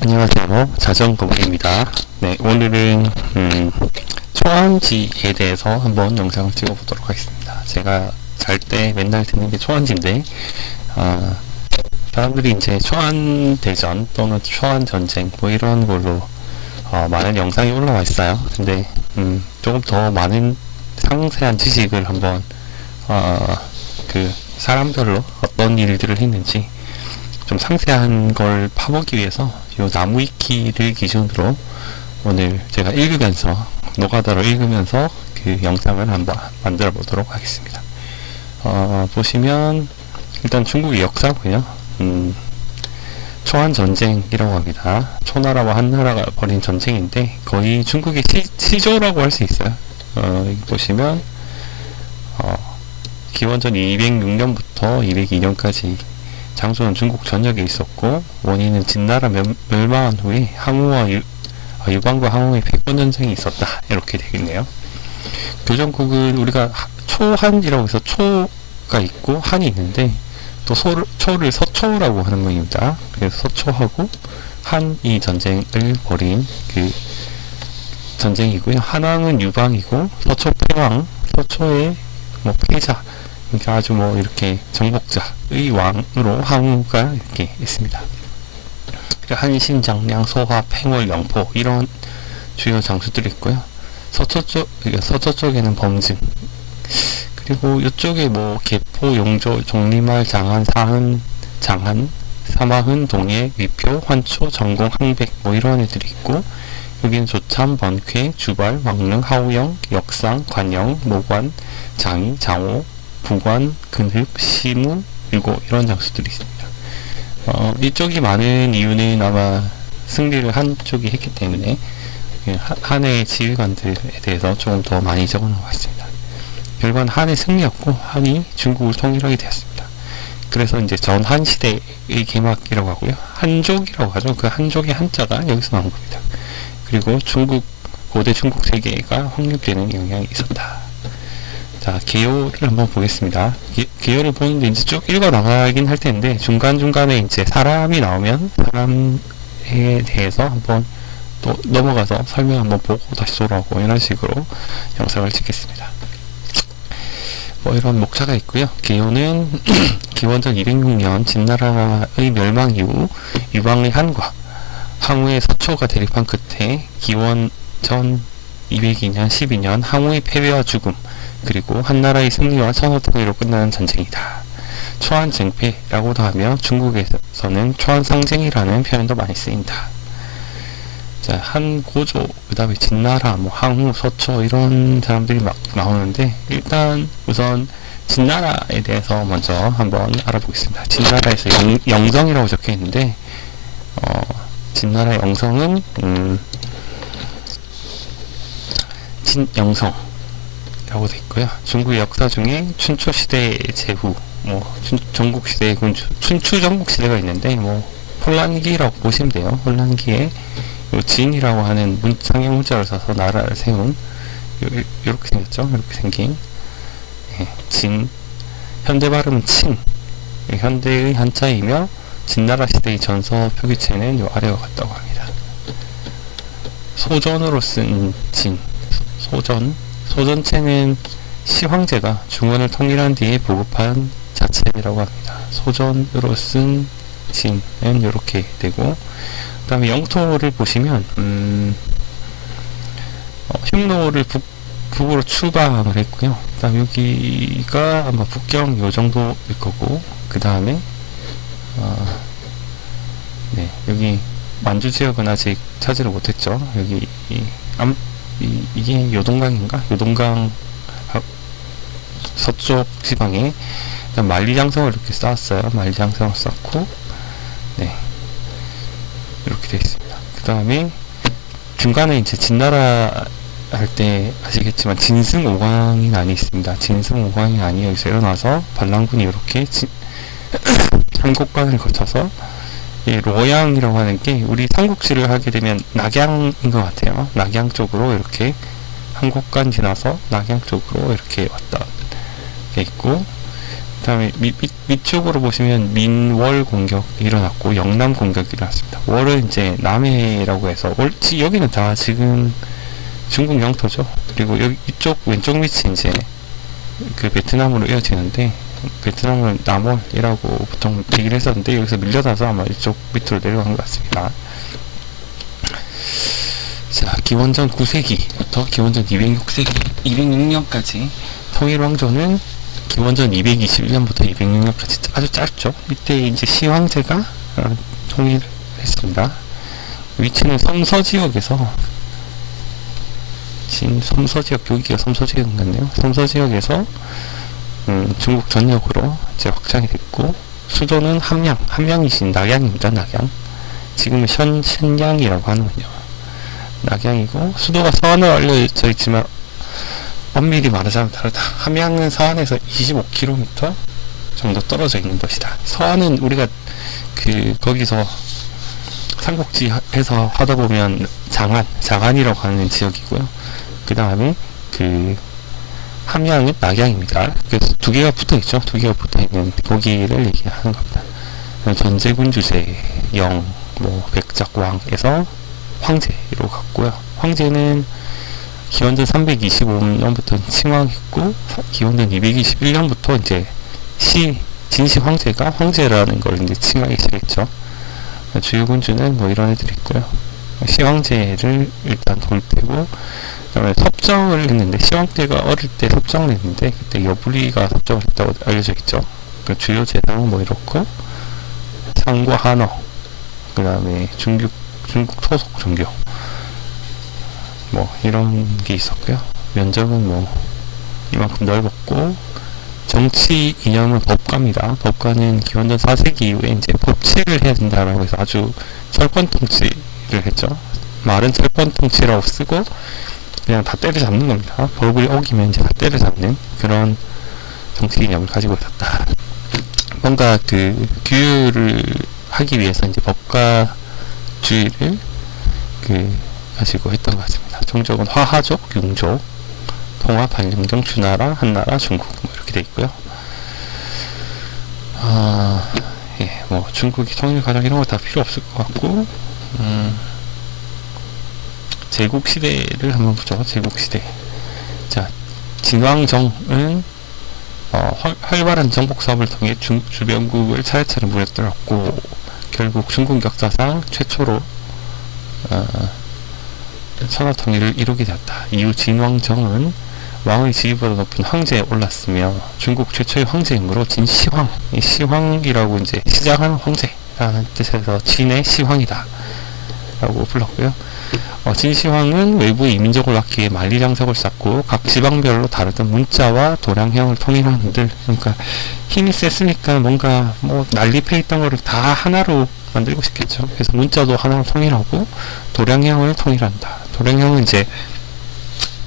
안녕하세요. 자전거입니다. 네, 오늘은 초안지에 대해서 한번 영상을 찍어보도록 하겠습니다. 제가 잘 때 맨날 듣는 게 초안지인데, 아, 사람들이 이제 초안대전 또는 초안전쟁 뭐 이런 걸로 많은 영상이 올라와 있어요. 근데 조금 더 많은 상세한 지식을 한번 그 사람별로 어떤 일들을 했는지 좀 상세한 걸 파보기 위해서 요 나무위키를 기준으로 오늘 제가 읽으면서 노가다로 읽으면서 그 영상을 한번 만들어 보도록 하겠습니다. 보시면 일단 중국의 역사고요. 초한 전쟁이라고 합니다. 초나라와 한나라가 벌인 전쟁인데 거의 중국의 시조라고 할 수 있어요. 여기 보시면 기원전 206년부터 202년까지 장소는 중국 전역에 있었고 원인은 진나라 멸망한 후에 항우와 유방과 항우의 패권전쟁이 있었다 이렇게 되겠네요. 교정국은 우리가 초한이라고 해서 초가 있고 한이 있는데 또 초를 서초라고 하는 겁니다. 그래서 서초하고 한이 전쟁을 벌인 그 전쟁이고요. 한왕은 유방이고 서초 패왕, 서초의 뭐 패자, 그러니까 아주 뭐 이렇게 정복자의 왕으로 항우가 이렇게 있습니다. 한신, 장량, 소화, 팽월, 영포 이런 주요 장수들이 있고요. 서초 쪽에는 범증, 그리고 이쪽에 뭐 개포, 용조, 종리말, 장안, 사흔, 장한, 사마흔, 동해, 위표, 환초, 전공, 항백 뭐 이런 애들이 있고 여기는 조참, 번쾌, 주발, 왕릉, 하우영, 역상, 관영, 노관, 장이, 장호, 부관, 근흑, 시무, 유고 이런 장수들이 있습니다. 이쪽이 많은 이유는 아마 승리를 한쪽이 했기 때문에 한의 지휘관들에 대해서 조금 더 많이 적어놓은 것 같습니다. 결과는 한의 승리였고 한이 중국을 통일하게 되었습니다. 그래서 이제 전한 시대의 개막이라고 하고요. 한족이라고 하죠. 그 한족의 한자가 여기서 나온 겁니다. 그리고 고대 중국 세계가 확립되는 영향이 있었다. 자, 개요를 한번 보겠습니다. 개요를 보는데 이제 쭉 읽어 나가긴 할 텐데 중간중간에 이제 사람이 나오면 사람에 대해서 한번 또 넘어가서 설명 한번 보고 다시 돌아오고 이런 식으로 영상을 찍겠습니다. 뭐 이런 목차가 있고요. 개요는 기원전 206년 진나라의 멸망 이후 유방의 한과 항우의 서초가 대립한 끝에 기원전 202년 12년 항우의 패배와 죽음 그리고 한나라의 승리와 천하통일로 끝나는 전쟁이다. 초안쟁패라고도 하며 중국에서는 초안상쟁이라는 표현도 많이 쓰인다. 자, 한고조, 그 다음에 진나라, 뭐 항우, 서초 이런 사람들이 막 나오는데 일단 우선 진나라에 대해서 먼저 한번 알아보겠습니다. 진나라에서 영성이라고 적혀 있는데 진나라의 영성은 진영성 라고 되어 있고요. 중국의 역사 중에 춘초시대 제후, 뭐 전국시대, 춘추 전국시대가 있는데 뭐 혼란기라고 보시면 돼요. 혼란기에 진이라고 하는 상형 문자를 써서 나라를 세운 이렇게 생겼죠. 이렇게 생긴 진, 현대 발음은 친, 현대의 한자이며 진나라 시대의 전서 표기체는 요 아래와 같다고 합니다. 소전으로 쓴 진, 소전체는 시황제가 중원을 통일한 뒤에 보급한 자체라고 합니다. 소전으로 쓴 진은 이렇게 되고 그 다음에 영토를 보시면 흉노를 북으로 출방을 했고요. 그 다음에 여기가 아마 북경 요 정도일 거고 그 다음에 네, 여기 만주 지역은 아직 차지를 못했죠. 여기 이게 요동강인가? 요동강 서쪽 지방에 만리장성을 이렇게 쌓았어요. 만리장성을 쌓고 네 이렇게 되어 있습니다. 그 다음에 중간에 이제 진나라 할 때 아시겠지만 진승오광이 난이 있습니다. 진승오광이 난이 여기서 일어나서 반란군이 이렇게 한곡관을 거쳐서 로양이라고 하는 게 우리 삼국지를 하게 되면 낙양인 것 같아요. 낙양 쪽으로 이렇게 한곡관 지나서 낙양 쪽으로 이렇게 왔다 게 있고 그 다음에 밑쪽으로 보시면 민월 공격이 일어났고 영남 공격이 일어났습니다. 월은 이제 남해라고 해서 여기는 다 지금 중국 영토죠. 그리고 여기 이쪽 왼쪽 밑이 이제 그 베트남으로 이어지는데 베트남은 남월이라고 보통 얘기를 했었는데 여기서 밀려나서 아마 이쪽 밑으로 내려간 것 같습니다. 자, 기원전 9세기부터 기원전 206년까지 통일왕조는 기원전 221년부터 206년까지 아주 짧죠. 이때 이제 시황제가 통일했습니다. 위치는 섬서지역에서 지금 섬서지역, 여기가 섬서지역 같네요. 섬서지역에서 중국 전역으로 이제 확장이 됐고, 수도는 함양이신 낙양입니다. 낙양. 지금은 신양이라고 하는군요. 낙양이고, 수도가 서안으로 알려져 있지만 엄밀히 말하자면 다르다. 함양은 서안에서 25km 정도 떨어져 있는 곳이다. 서안은 우리가 거기서 삼국지에서 하다 보면 장안이라고 하는 지역이고요. 그 다음에 함양은 낙양입니다. 그래서 두 개가 붙어 있죠. 두 개가 붙어 있는 거기를 얘기하는 겁니다. 전제군주제, 백작왕에서 황제로 갔고요. 황제는 기원전 325년부터 칭왕했고, 기원전 221년부터 이제 진시 황제가 황제라는 걸 이제 칭하기 시작했죠. 주요 군주는 뭐 이런 애들이 있고요. 시황제를 일단 돌때고, 그다음에 섭정을 했는데, 시황제가 어릴 때 섭정을 했는데 그때 여부리가 섭정을 했다고 알려져 있죠. 그 주요 제당은 뭐 이렇고, 상과 한어, 그 다음에 중국 토속 종교, 뭐 이런 게 있었고요. 면적은 뭐 이만큼 넓었고, 정치 이념은 법가입니다. 법가는 기원전 4세기 이후에 이제 법치를 해야 된다라고 해서 아주 철권 통치를 했죠. 말은 철권 통치라고 쓰고 그냥 다 때려잡는 겁니다. 법을 어기면 이제 다 때려잡는 그런 정치 이념을 가지고 있었다. 뭔가 규율을 하기 위해서 이제 법가주의를 가지고 했던 것 같습니다. 종족은 화하족, 융족, 통화, 반영정, 주나라, 한나라, 중국 뭐 이렇게 돼 있고요. 뭐 중국이 통일 과정 이런 거 다 필요 없을 것 같고, 제국 시대를 한번 보죠. 제국 시대. 자, 진왕정은 활발한 정복 사업을 통해 주변국을 차례차례 무너뜨렸고, 결국 중국 역사상 최초로 천하 통일을 이루게 되었다. 이후 진왕정은 왕의 지위보다 높은 황제에 올랐으며 중국 최초의 황제이므로 진시황, 이 시황이라고 이제 시장하는 황제라는 뜻에서 진의 시황이다 라고 불렀고요. 진시황은 외부의 이민족을 막기 위해 만리장성을 쌓고 각 지방별로 다르던 문자와 도량형을 통일하는 들, 그러니까 힘이 셌으니까 뭔가 뭐 난립해 있던 거를 다 하나로 만들고 싶겠죠. 그래서 문자도 하나로 통일하고 도량형을 통일한다. 도량형은 이제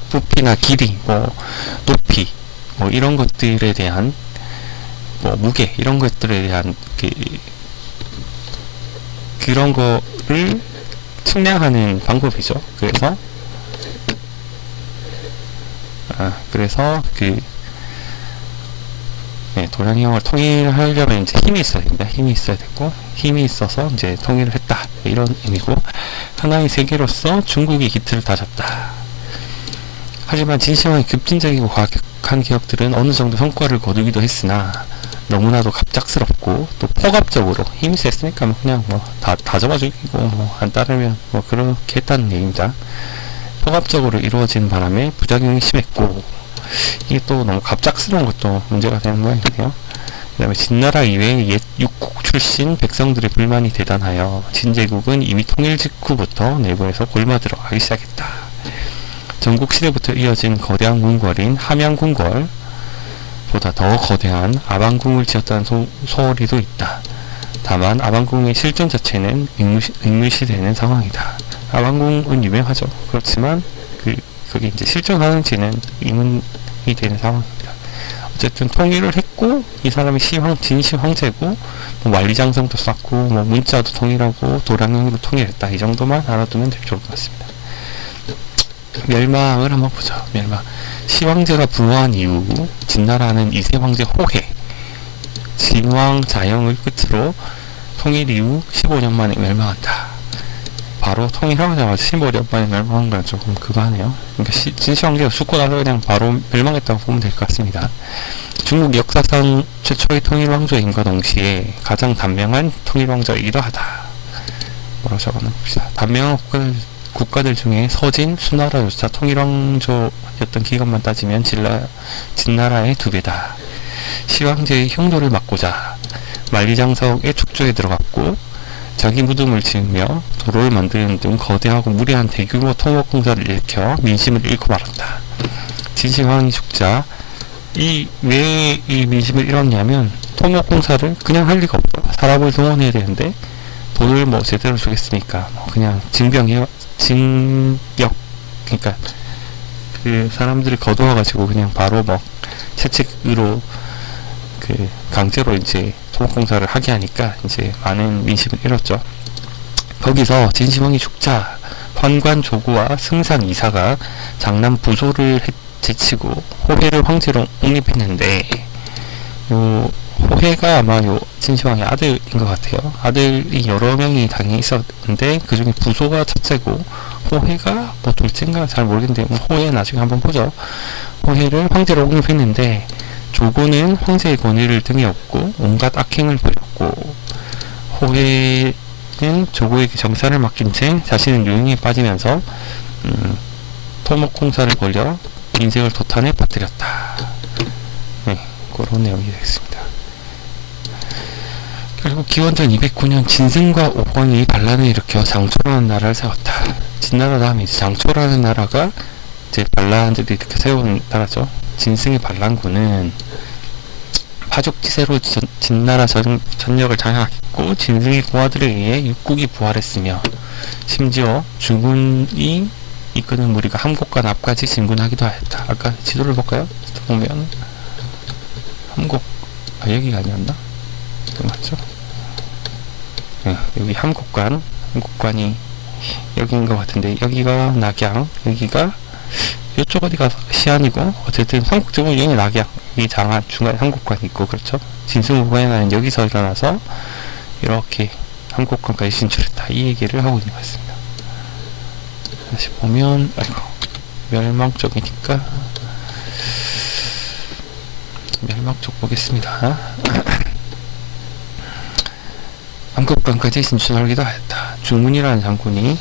부피나 길이, 뭐 높이, 뭐 이런 것들에 대한 뭐 무게 이런 것들에 대한 그런 거를 측량하는 방법이죠. 그래서 도량형을 통일하려면 이제 힘이 있어야 됩니다. 힘이 있어야 되고, 힘이 있어서 이제 통일을 했다 이런 의미고, 하나의 세계로서 중국이 기틀을 다졌다. 하지만 진시황의 급진적이고 과격한 개혁들은 어느 정도 성과를 거두기도 했으나 너무나도 갑작스럽고 또 포갑적으로, 힘이 셌으니까 뭐 그냥 뭐 다 잡아 죽이고 뭐 안 따르면 뭐 그렇게 했다는 얘기입니다. 포갑적으로 이루어진 바람에 부작용이 심했고, 이게 또 너무 갑작스러운 것도 문제가 되는 모양이네요. 그 다음에 진나라 이외의 옛 육국 출신 백성들의 불만이 대단하여 진제국은 이미 통일 직후부터 내부에서 골마들어가기 시작했다. 전국시대부터 이어진 거대한 궁궐인 함양궁궐 보다 더 거대한 아방궁을 지었다는 소리도 있다. 다만 아방궁의 실존 자체는 의문시되는 상황이다. 아방궁은 유명하죠. 그렇지만 그게 이제 실존하는지는 의문이 되는 상황입니다. 어쨌든 통일을 했고, 이 사람이 진시 황제고, 뭐 만리장성도 쌓고, 뭐 문자도 통일하고, 도량형도 통일했다. 이 정도만 알아두면 좋을 것 같습니다. 멸망을 한번 보죠. 멸망. 시황제가 부화한 이후 진나라는 2세 황제 호해, 진왕 자영을 끝으로 통일 이후 15년 만에 멸망한다. 바로 통일하자마자 15년 만에 멸망한 건 조금 그거 하네요. 그러니까 진시황제가 죽고 나서 그냥 바로 멸망했다고 보면 될 것 같습니다. 중국 역사상 최초의 통일왕조임과 동시에 가장 단명한 통일왕조이기도 하다. 뭐라고 적어놔 봅시다. 단명한 국가들 중에 서진, 수나라조차 통일왕조였던 기간만 따지면 진나라의 2배다. 시황제의 흉노를 막고자 만리장성의 축조에 들어갔고 자기 무덤을 지으며 도로를 만드는 등 거대하고 무리한 대규모 통목공사를 일으켜 민심을 잃고 말았다. 진시황이 죽자 왜 이 민심을 잃었냐면 토목공사를 그냥 할 리가 없어. 사람을 동원해야 되는데 돈을 뭐 제대로 주겠습니까? 뭐 그냥 징격 그러니까 그 사람들을 거두어가지고 그냥 바로 뭐 채찍으로 그 강제로 이제 토목공사를 하게 하니까 이제 많은 민심을 잃었죠. 거기서 진시황이 죽자 환관 조구와 승상 이사가 장남 부소를 제치고 호해를 황제로 옹립했는데 요 호해가 아마 요 진시황의 아들인 것 같아요. 아들이 여러 명이 당연히 있었는데 그 중에 부소가 첫째고 호해가 뭐 둘째인가 잘 모르겠는데 호해 나중에 한번 보죠. 호해를 황제로 옹립했는데 조고는 황제의 권위를 등에 업고 온갖 악행을 벌였고 호해는 조고에게 정사를 맡긴 채 자신은 유행에 빠지면서 토목공사를 벌여 인생을 도탄에 빠뜨렸다. 네, 그런 내용이 되겠습니다. 결국 기원전 209년 진승과 오광이 반란을 일으켜 장초라는 나라를 세웠다. 진나라 다음에 이제 장초라는 나라가 이제 반란들이 이렇게 세운 나라죠. 진승의 반란군은 파죽지세로 진나라 전역을 장악했고 진승의 고아들에 의해 육국이 부활했으며 심지어 중군이 이끄는 무리가 함곡과 납까지 진군하기도 하였다. 아까 지도를 볼까요? 보면 함곡 여기가 아니었나? 맞죠? 네, 여기 함곡관이 여기인 것 같은데 여기가 낙양, 여기가 이쪽 어디가 시안이고 어쨌든 삼국지구 여기 낙양, 여기 장안, 중간에 함곡관이 있고 그렇죠? 진승우관에는 여기서 일어나서 이렇게 함곡관까지 진출했다. 이 얘기를 하고 있는 것 같습니다. 다시 보면 아이고 멸망 쪽이니까 멸망 쪽 보겠습니다. 함곡관까지 진출하기도 하였다. 중문이라는 장군이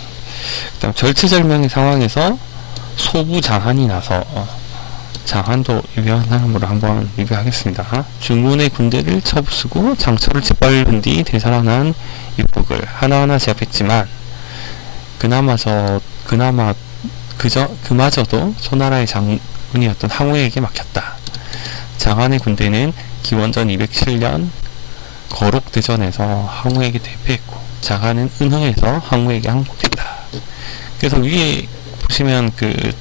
그다음 절체절명의 상황에서 소부 장한이 나서 장한도 유명한 사람으로 한번 리뷰하겠습니다. 중문의 군대를 쳐부수고 장초를 짓밟은 뒤 되살아난 육국을 하나하나 제압했지만 그마저도 소나라의 장군이었던 항우에게 막혔다. 장한의 군대는 기원전 207년 거록대전에서 항우에게 대패했고 장한은 은흥에서 항우에게 항복했다. 그래서 위에 보시면 그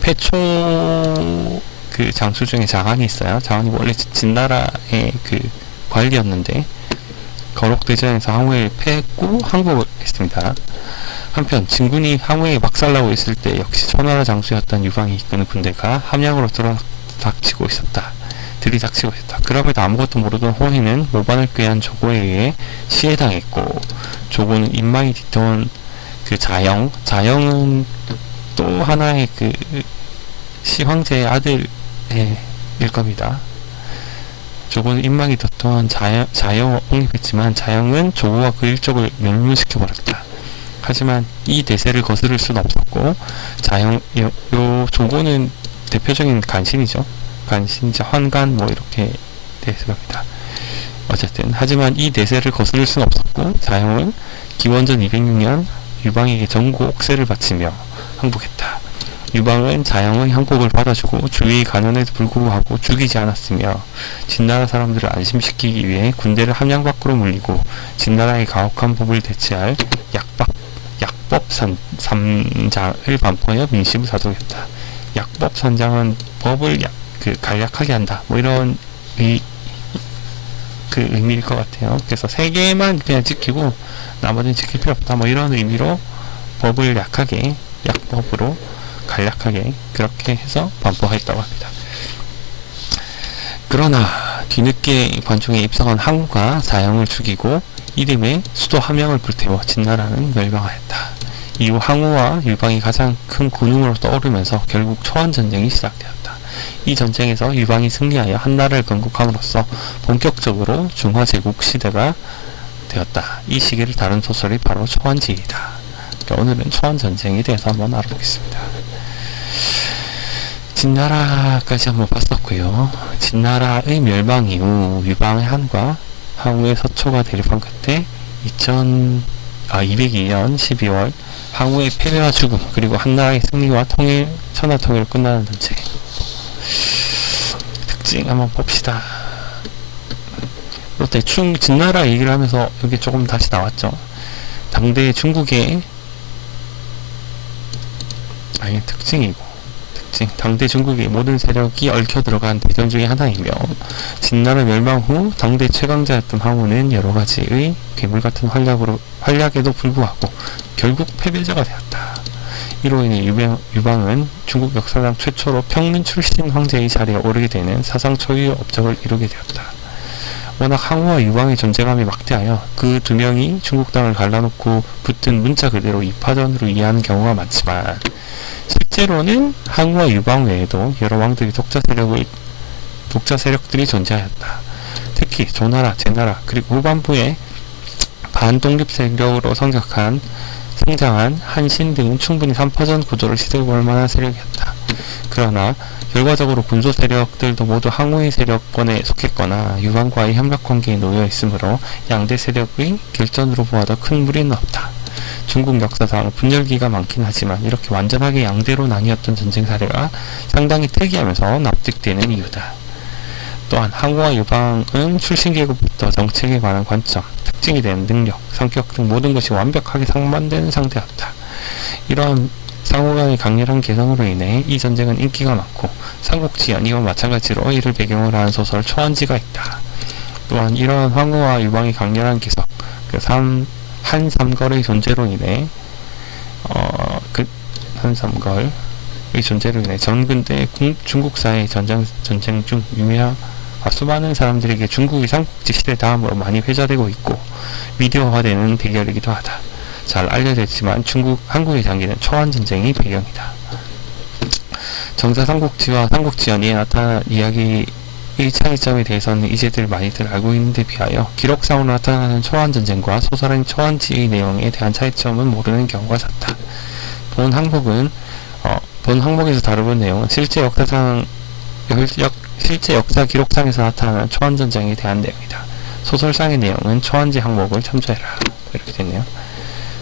패초 그 장수 중에 장한이 있어요. 장한이 원래 진나라의 그 관리였는데 거록대전에서 항우에 패했고 항복을 했습니다. 한편 진군이 항우에 박살나고 있을 때 역시 초나라 장수였던 유방이 이끄는 군대가 함양으로 들이닥치고 있었다. 그럼에도 아무것도 모르던 호해는 모반을 꾀한 조고에 의해 시해당했고 조고는 인망이 뒤태운 그 자영은 또 하나의 그 시황제의 아들일 겁니다. 조고는 인망이 뒤태운 자영을 옹립했지만 자영은 조고와 그 일족을 멸문시켜버렸다. 하지만 이 대세를 거스를 수는 없었고 요 조고는 대표적인 간신이죠. 간신자 환관 뭐 이렇게 되었을 겁니다. 어쨌든 하지만 이 대세를 거스를 수는 없었고 자영은 기원전 206년 유방에게 전국 옥세를 바치며 항복했다. 유방은 자영의 항복을 받아주고 주위의 간언에도 불구하고 죽이지 않았으며 진나라 사람들을 안심시키기 위해 군대를 함양 밖으로 물리고 진나라의 가혹한 법을 대체할 약법 삼장을 반포하여 민심을 사도했다. 약법 삼장은 법을 간략하게 한다. 뭐 이런 의미일 것 같아요. 그래서 세 개만 그냥 지키고 나머지는 지킬 필요 없다. 뭐 이런 의미로 법을 약법으로 간략하게 그렇게 해서 반포했다고 합니다. 그러나 뒤늦게 관중에 입성한 항우가 사형을 죽이고 이듬해 수도 함양을 불태워 진나라는 멸망하였다. 이후 항우와 유방이 가장 큰 군웅으로 떠오르면서 결국 초안전쟁이 시작되었다. 이 전쟁에서 유방이 승리하여 한나라를 건국함으로써 본격적으로 중화제국 시대가 되었다. 이 시기를 다룬 소설이 바로 초안지이다. 오늘은 초안전쟁에 대해서 한번 알아보겠습니다. 진나라까지 한번 봤었고요. 진나라의 멸망 이후 유방의 한과 항우의 서초가 대립한 끝에 202년 12월 항우의 패배와 죽음 그리고 한나라의 승리와 통일, 천하통일로 끝나는 전쟁. 특징 한번 봅시다. 롯데 진나라 얘기를 하면서 여기 조금 다시 나왔죠. 당대 중국의 당대 중국의 모든 세력이 얽혀 들어간 대전 중의 하나이며 진나라 멸망 후 당대 최강자였던 항우는 여러가지의 괴물같은 활약에도 불구하고 결국 패배자가 되었다. 이로 인해 유방은 중국 역사상 최초로 평민 출신 황제의 자리에 오르게 되는 사상 초유의 업적을 이루게 되었다. 워낙 항우와 유방의 존재감이 막대하여 그 두 명이 중국 땅을 갈라놓고 붙은 문자 그대로 이파전으로 이해하는 경우가 많지만 실제로는 항우와 유방 외에도 여러 왕들의 독자 세력들이 존재하였다. 특히 조나라, 제나라 그리고 후반부에 반독립 세력으로 성장한 한신 등은 충분히 3파전 구조를 시도해볼 만한 세력이었다. 그러나 결과적으로 군소 세력들도 모두 항우의 세력권에 속했거나 유방과의 협력관계에 놓여 있으므로 양대 세력의 결전으로 보아도 큰 무리는 없다. 중국 역사상 분열기가 많긴 하지만 이렇게 완전하게 양대로 나뉘었던 전쟁 사례가 상당히 특이하면서 납득되는 이유다. 또한 항우와 유방은 출신계급부터 정책에 관한 관점, 특징이 되는 능력, 성격 등 모든 것이 완벽하게 상반되는 상태였다. 이런 상호간의 강렬한 개성으로 인해 이 전쟁은 인기가 많고 삼국지 연이와 마찬가지로 이를 배경으로 한 소설 초안지가 있다. 또한 이러한 항우와 유방의 강렬한 개성, 한삼걸의 존재로 인해 전근대 중국사의 전쟁 중 수많은 사람들에게 중국이 삼국지 시대 다음으로 많이 회자되고 있고 미디어화되는 대결이기도 하다. 잘 알려졌지만 한국의 장기는 초안전쟁이 배경이다. 정사 삼국지와 삼국지연이 나타난 이야기의 차이점에 대해서는 이제들 많이들 알고 있는데 비하여 기록상으로 나타나는 초안전쟁과 소설인 초안지의 내용에 대한 차이점은 모르는 경우가 잦다. 본 항목에서 다루는 내용은 실제 역사 기록상에서 나타나는 초안전쟁에 대한 내용이다. 소설상의 내용은 초안지 항목을 참조해라. 이렇게 됐네요.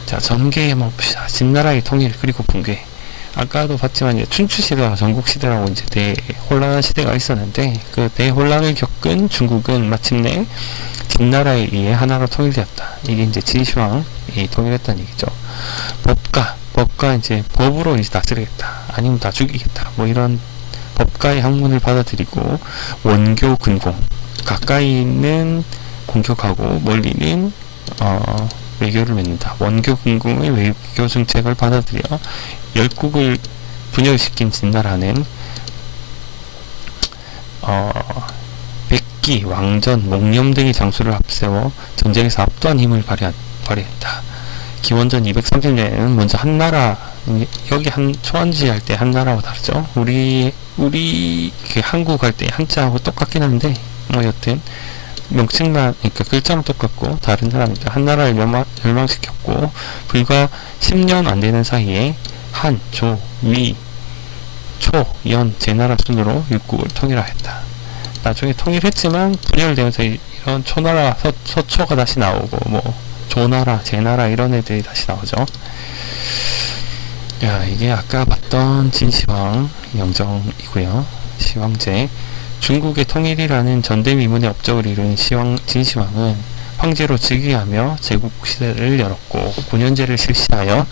자, 전개에 한번 봅시다. 진나라의 통일 그리고 붕괴. 아까도 봤지만 이제 춘추시대와 전국시대라고 이제 대혼란한 시대가 있었는데 그 대혼란을 겪은 중국은 마침내 진나라에 의해 하나로 통일되었다. 이게 이제 진시황이 통일했다는 얘기죠. 법가 이제 법으로 이제 다스리겠다. 아니면 다 죽이겠다. 뭐 이런 법가의 학문을 받아들이고 원교 근공, 가까이는 공격하고 멀리는 외교를 맺는다. 원교 근공의 외교 정책을 받아들여 열국을 분열시킨 진나라는 백기, 왕전, 목념 등의 장수를 앞세워 전쟁에서 압도한 힘을 발휘했다. 기원전 230년에는 먼저 한나라, 여기 초안지 할 때 한나라와 다르죠. 우리 한국 할 때 한자하고 똑같긴 한데 여튼 명칭만, 그러니까 글자만 똑같고 다른 사람이죠. 한나라를 멸망시켰고 불과 10년 안 되는 사이에 한, 조, 위, 초, 연, 제나라 순으로 육국을 통일하였다. 나중에 통일했지만 분열되면서 이런 초나라, 서초가 다시 나오고 뭐 조나라, 제나라 이런 애들이 다시 나오죠. 야, 이게 아까 봤던 진시황 영정이고요. 시황제. 중국의 통일이라는 전대미문의 업적을 이룬 진시황은 황제로 즉위하며 제국 시대를 열었고 9년제를 실시하여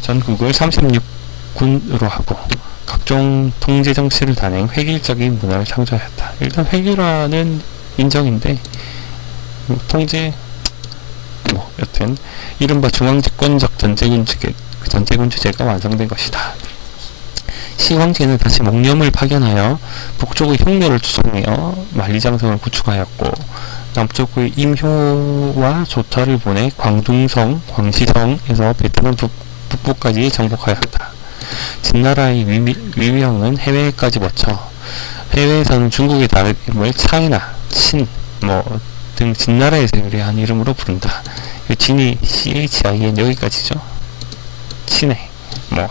전국을 36군으로 하고 각종 통제 정치를 단행, 획일적인 문화를 창조하였다. 일단 획일화는 인정인데 통제 여튼 이른바 중앙집권적 전제군 주제가 완성된 것이다. 시황제는 다시 목념을 파견하여 북쪽의 흉노를 추종하여 만리장성을 구축하였고 남쪽의 임효와 조타를 보내 광둥성, 광시성에서 베트남 북부까지 정복하였다. 진나라의 위명은 해외까지 거쳐 해외에서는 중국의 다른 이름을 차이나, 친, 등 진나라에서 유래한 이름으로 부른다. 진이 CHIN 여기까지죠. 친해,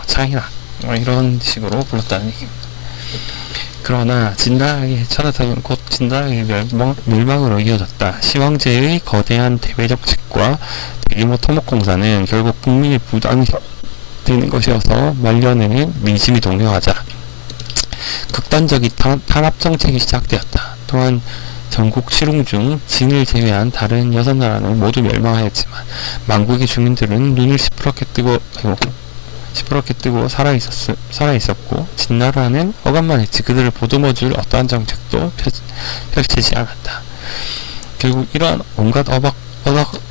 차이나, 이런 식으로 불렀다는 얘기입니다. 그러나 진나라의 천하타는 곧 진나라의 멸망으로 이어졌다. 시황제의 거대한 대외 정책과 대규모 토목공사는 결국 국민의 부담이 되는 것이어서 말년에는 민심이 동요하자 극단적인 탄압정책이 시작되었다. 또한 전국 실흥 중 진을 제외한 다른 6나라는 모두 멸망하였지만 만국의 주민들은 눈을 시퍼렇게 뜨고 살아있었고 진나라는 억압만 했지 그들을 보듬어줄 어떠한 정책도 펼치지 않았다. 결국 이러한 온갖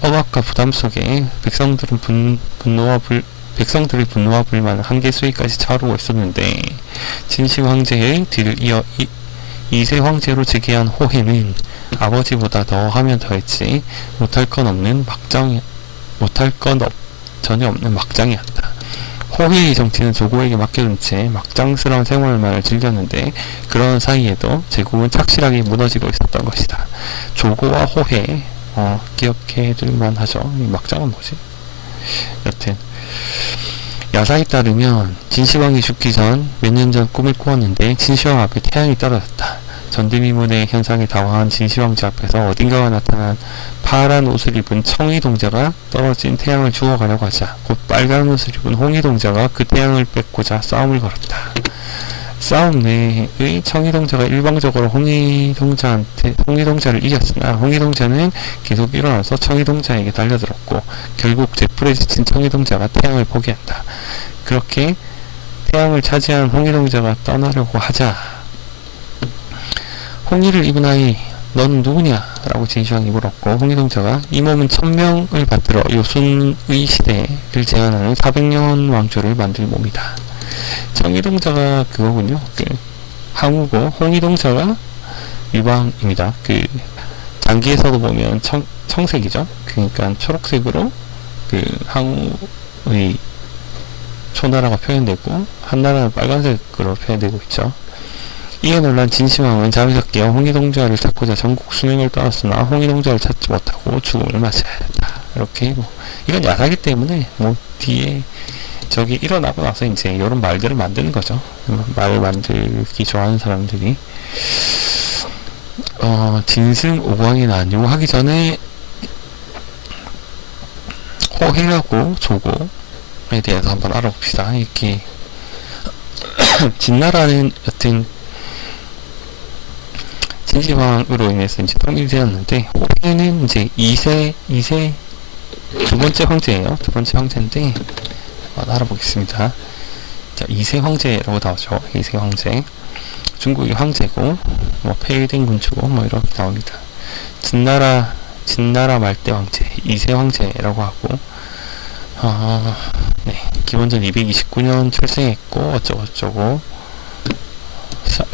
억압과 부담 속에 백성들의 분노와 불만은 한계 수위까지 차오르고 있었는데 진시 황제의 뒤를 이어 이세 황제로 즉위한 호해는 아버지보다 더하면 더했지 못할 건 전혀 없는 막장이었다. 호해의 정치는 조고에게 맡겨둔 채 막장스러운 생활만을 즐겼는데 그런 사이에도 제국은 착실하게 무너지고 있었던 것이다. 조고와 호해 기억해둘만 하죠. 이 막장은 뭐지? 여튼 야사에 따르면 진시황이 죽기 전 몇 년 전 꿈을 꾸었는데 진시황 앞에 태양이 떨어졌다. 전두미문의 현상에 당황한 진시황제 앞에서 어딘가가 나타난 파란 옷을 입은 청이동자가 떨어진 태양을 주워가려고 하자 곧 빨간 옷을 입은 홍이동자가 그 태양을 뺏고자 싸움을 걸었다. 싸움 내의 청이동자가 일방적으로 홍이동자를 이겼으나 홍이동자는 계속 일어나서 청이동자에게 달려들었고 결국 제풀에 지친 청이동자가 태양을 포기했다. 그렇게 태양을 차지한 홍이동자가 떠나려고 하자 홍이를 입은 아이 넌 누구냐? 라고 진시황이 물었고 홍이동자가 이 몸은 1000명을 받들어 요순의 시대를 제한하는 400년 왕조를 만들 몸이다. 청이동자가 그거군요. 항우고 홍이동자가 유방입니다. 장기에서도 보면 청색이죠. 그러니까 초록색으로 항우의 초나라가 표현되고 한나라는 빨간색으로 표현되고 있죠. 이에 놀란 진시황은 잠에서 깨어 홍이동자를 찾고자 전국 수명을 떠났으나 홍이동자를 찾지 못하고 죽음을 맞이하야 했다. 이렇게 이건 야사기 때문에 뒤에 저기 일어나고 나서 이제 이런 말들을 만드는 거죠. 말을 만들기 좋아하는 사람들이 진승 오광이 난요하기 전에 호해하고 조고에 대해서 한번 알아봅시다. 이렇게 진나라는 여튼 진시황으로 인해서 이제 통일되었는데 호해는 이제 2세 두 번째 황제예요. 두 번째 황제인데 알아보겠습니다. 자, 2세 황제라고 나오죠. 2세 황제. 중국의 황제고 폐위된 군주고 이렇게 나옵니다. 진나라 말대 황제 2세 황제라고 하고 기원전 229년 출생했고 어쩌고저쩌고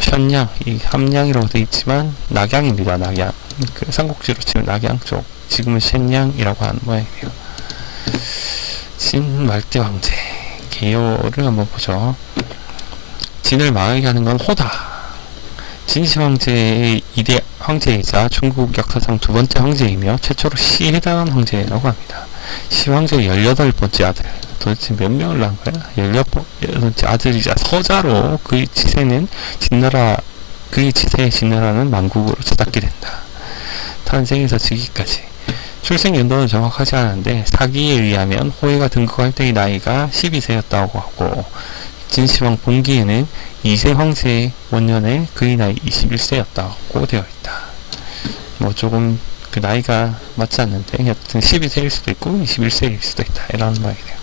현량, 이 함량이라고 되어 있지만 낙양입니다. 낙양. 삼국지로 치면 낙양 쪽. 지금은 셴량이라고 하는 모양이에요. 진말대 황제 개요를 한번 보죠. 진을 망하게 하는 건 호다. 진시 황제의 2대 황제이자 중국 역사상 두 번째 황제이며 최초로 시에 해당한 황제라고 합니다. 시 황제의 18번째 아들. 도대체 몇 명을 낳은 거야? 18번째 아들이자 서자로 그의 치세의 진나라는 만국으로 쳐닫게 된다. 탄생에서 즉위까지. 출생 연도는 정확하지 않은데 사기에 의하면 호해가 등극할 때의 나이가 12세였다고 하고 진시황 본기에는 2세 황제 원년에 그의 나이 21세였다고 되어 있다. 조금 그 나이가 맞지 않는데 여튼 12세일 수도 있고 21세일 수도 있다. 이런 말이네요.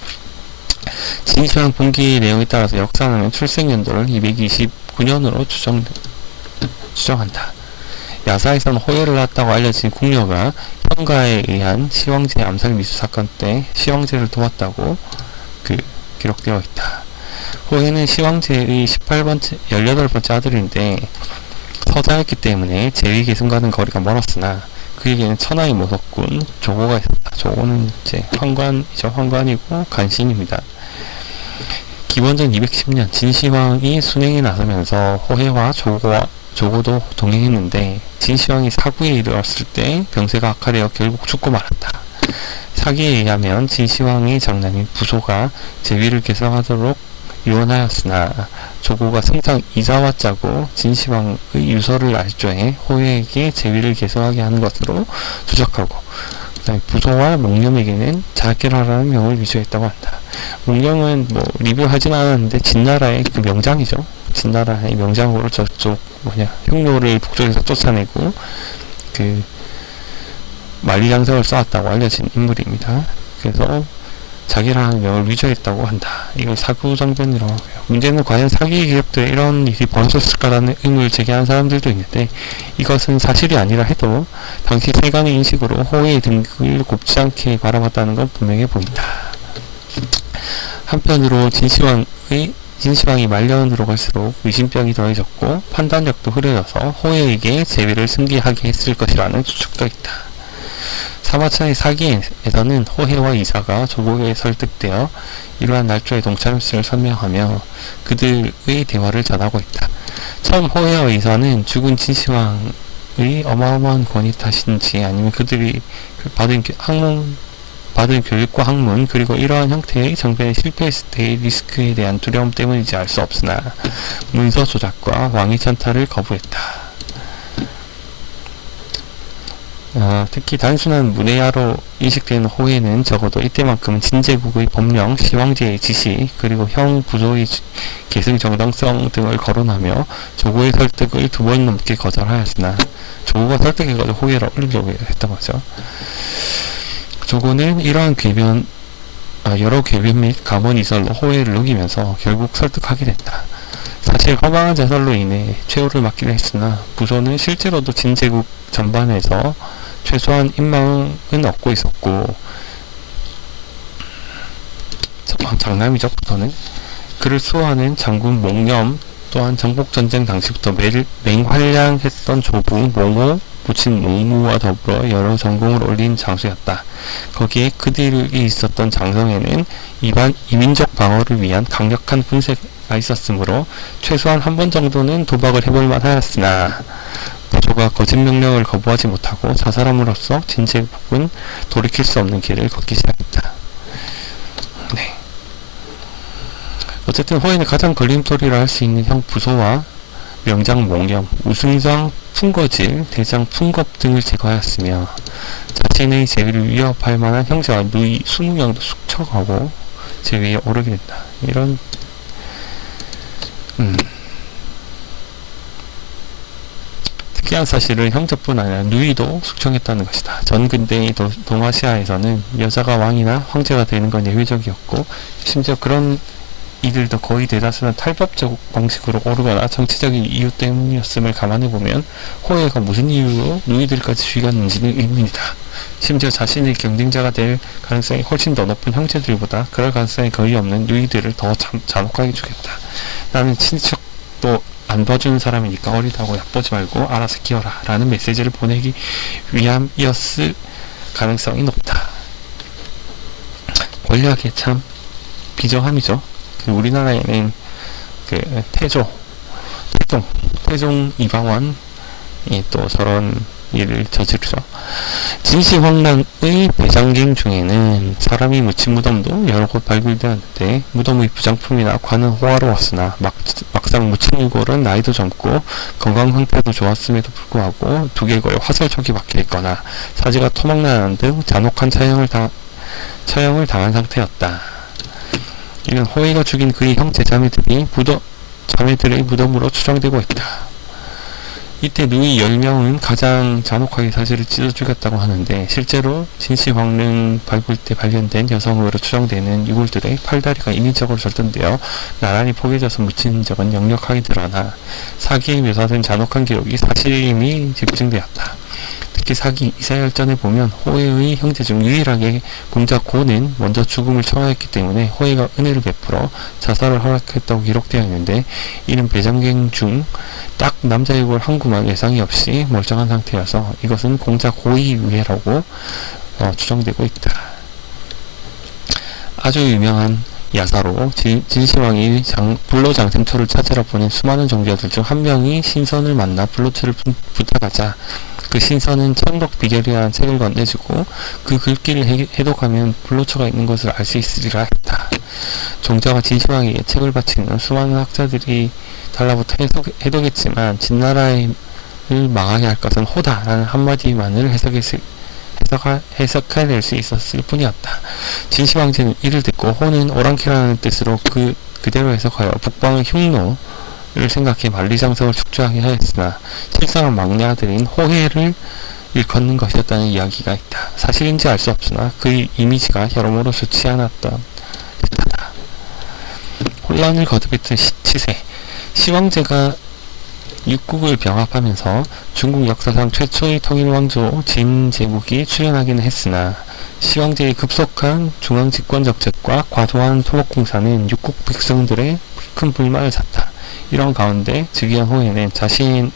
진시황 본기 내용에 따라서 역사는 출생 연도를 229년으로 추정한다. 야사에서는 호해를 낳았다고 알려진 궁녀가 현가에 의한 시황제 암살 미수 사건 때 시황제를 도왔다고 기록되어 있다. 호해는 시황제의 18번째 아들인데 서자였기 때문에 제위 계승과는 거리가 멀었으나 그에게는 천하의 모석군 조고가 있었다. 조고는 이제 황관이고 간신입니다. 기원전 210년 진시황이 순행에 나서면서 호해와 조고도 동행했는데 진시황이 사구에 이르렀을 때 병세가 악화되어 결국 죽고 말았다. 사기에 의하면 진시황의 장남인 부소가 제위를 개성하도록 유언하였으나 조고가 승상 이자와 짜고 진시황의 유서를 알조해 호해에게 제위를 개성하게 하는 것으로 추적하고 그다음에 부소와 몽룡에게는 자결하라는 명을 위조했다고 한다. 몽룡은 뭐 리뷰하진 않았는데 진나라의 그 명장이죠. 진나라의 명장으로 저쪽 흉노를 북쪽에서 쫓아내고 그 만리장성을 쌓았다고 알려진 인물입니다. 그래서 자기라는 명을 위조했다고 한다. 이걸 사구정변이라고 하고요. 문제는 과연 사기 기업들에 이런 일이 벌어졌을까라는 의문을 제기하는 사람들도 있는데 이것은 사실이 아니라 해도 당시 세간의 인식으로 호해의 등극을 곱지 않게 바라봤다는 건 분명해 보인다. 한편으로 진시황이 말년으로 갈수록 의심병이 더해졌고 판단력도 흐려져서 호해에게 제위를 승계하게 했을 것이라는 추측도 있다. 사마천의 사기에서는 호해와 이사가 조고에 설득되어 이러한 날조의 동참했음을 설명하며 그들의 대화를 전하고 있다. 처음 호해와 이사는 죽은 진시황의 어마어마한 권위 탓인지 아니면 그들이 받은 교육과 학문 그리고 이러한 형태의 정변에 실패했을 때의 리스크에 대한 두려움 때문인지 알 수 없으나 문서 조작과 왕위 찬탈을 거부했다. 특히 단순한 문해야로 인식되는 호해는 적어도 이때만큼은 진제국의 법령, 시황제의 지시, 그리고 형 부조의 계승 정당성 등을 거론하며 조고의 설득을 2번 넘게 거절하였으나 조고가 설득해가지고 호해를 올리려고 했던 거죠. 조고는 이러한 여러 궤변 및 감원 이설로 호해를 녹이면서 결국 설득하게 됐다. 사실 허망한 자살로 인해 최후를 맞기도 했으나 부소는 실제로도 진제국 전반에서 최소한 인망은 얻고 있었고 장남이죠. 부소는 그를 수호하는 장군 몽염 또한 정복전쟁 당시부터 맹활약했던 조부 몽호 부친 몽무와 더불어 여러 전공을 올린 장수였다. 거기에 그들이 있었던 장성에는 이민족 방어를 위한 강력한 분쇄가 있었으므로 최소한 한 번 정도는 도박을 해볼 만하였으나 부조가 거짓 명령을 거부하지 못하고 자살함으로써 진제국은 돌이킬 수 없는 길을 걷기 시작했다. 네. 어쨌든 호해는 가장 걸림돌이라 할 수 있는 형 부소와 명장 몽염, 우승장 풍거질, 대장 풍겁 등을 제거하였으며 자신의 제위를 위협할 만한 형제와 누이 20명도 숙청하고 제위에 오르게 된다. 이런 특이한 사실은 형제뿐 아니라 누이도 숙청했다는 것이다. 전 근대의 동아시아에서는 여자가 왕이나 황제가 되는 건 예외적이었고 심지어 그런 이들도 거의 대다수는 탈법적 방식으로 오르거나 정치적인 이유 때문이었음을 감안해보면 호해가 무슨 이유로 누이들까지 죽였는지는 의문이다. 심지어 자신의 경쟁자가 될 가능성이 훨씬 더 높은 형제들보다 그럴 가능성이 거의 없는 누이들을 더 잔혹하게 죽였다. 나는 친척도 안 봐주는 사람이니까 어리다고 얕보지 말고 알아서 키워라 라는 메시지를 보내기 위함이었을 가능성이 높다. 권력의 참 비정함이죠. 우리나라에는 그 태종 이방원이 또 저런 일을 저지르죠. 진시황란의 배장갱 중에는 사람이 묻힌 무덤도 여러 곳 발굴되었는데 무덤의 부장품이나 관은 호화로웠으나 막상 묻힌 유골은 나이도 젊고 건강 상태도 좋았음에도 불구하고 두개골에 화살촉이 박혀있거나 사지가 토막나는 등 잔혹한 처형을 당한 상태였다. 이는 호해가 죽인 그의 형제 자매들의 무덤으로 추정되고 있다. 이때 누이 10명은 가장 잔혹하게 사지를 찢어 죽였다고 하는데 실제로 진시황릉 발굴 때 발견된 여성으로 추정되는 유골들의 팔다리가 인위적으로 절단되어 나란히 포개져서 묻힌 적은 역력하게 드러나 사기에 묘사된 잔혹한 기록이 사실임이 입증되었다. 특히 사기 이사열전에 보면 호해의 형제 중 유일하게 공자 고는 먼저 죽음을 청하였기 때문에 호해가 은혜를 베풀어 자살을 허락했다고 기록되어 있는데, 이는 배장경 중 딱 남자이골 한 구만 외상이 없이 멀쩡한 상태여서 이것은 공자 고의 유해라고 추정되고 있다. 아주 유명한 야사로 진시황이 불로장생초를 찾으러 보낸 수많은 정교들 중 한 명이 신선을 만나 불로초를 부탁하자 그 신선은 천덕 비결이라는 책을 건네주고 그 글귀를 해독하면 불로초가 있는 것을 알 수 있으리라 했다. 정자가 진시황에게 책을 바치는 수많은 학자들이 달라붙어 해독했지만 진나라를 망하게 할 것은 호다라는 한마디만을 해석해낼 수 있었을 뿐이었다. 진시황제는 이를 듣고 호는 오랑캐라는 뜻으로 그대로 해석하여 북방의 흉노를 생각해 만리장성을 축조하게 하였으나 실상은 막내 아들인 호해를 일컫는 것이었다는 이야기가 있다. 사실인지 알 수 없으나 그의 이미지가 여러모로 좋지 않았던 듯하다. 혼란을 거듭했던 치세. 시황제가 육국을 병합하면서 중국 역사상 최초의 통일왕조 진제국이 출현하기는 했으나 시황제의 급속한 중앙집권 정책과 과도한 토목공사는 육국 백성들의 큰 불만을 샀다. 이런 가운데 즉위한 호해는 자신을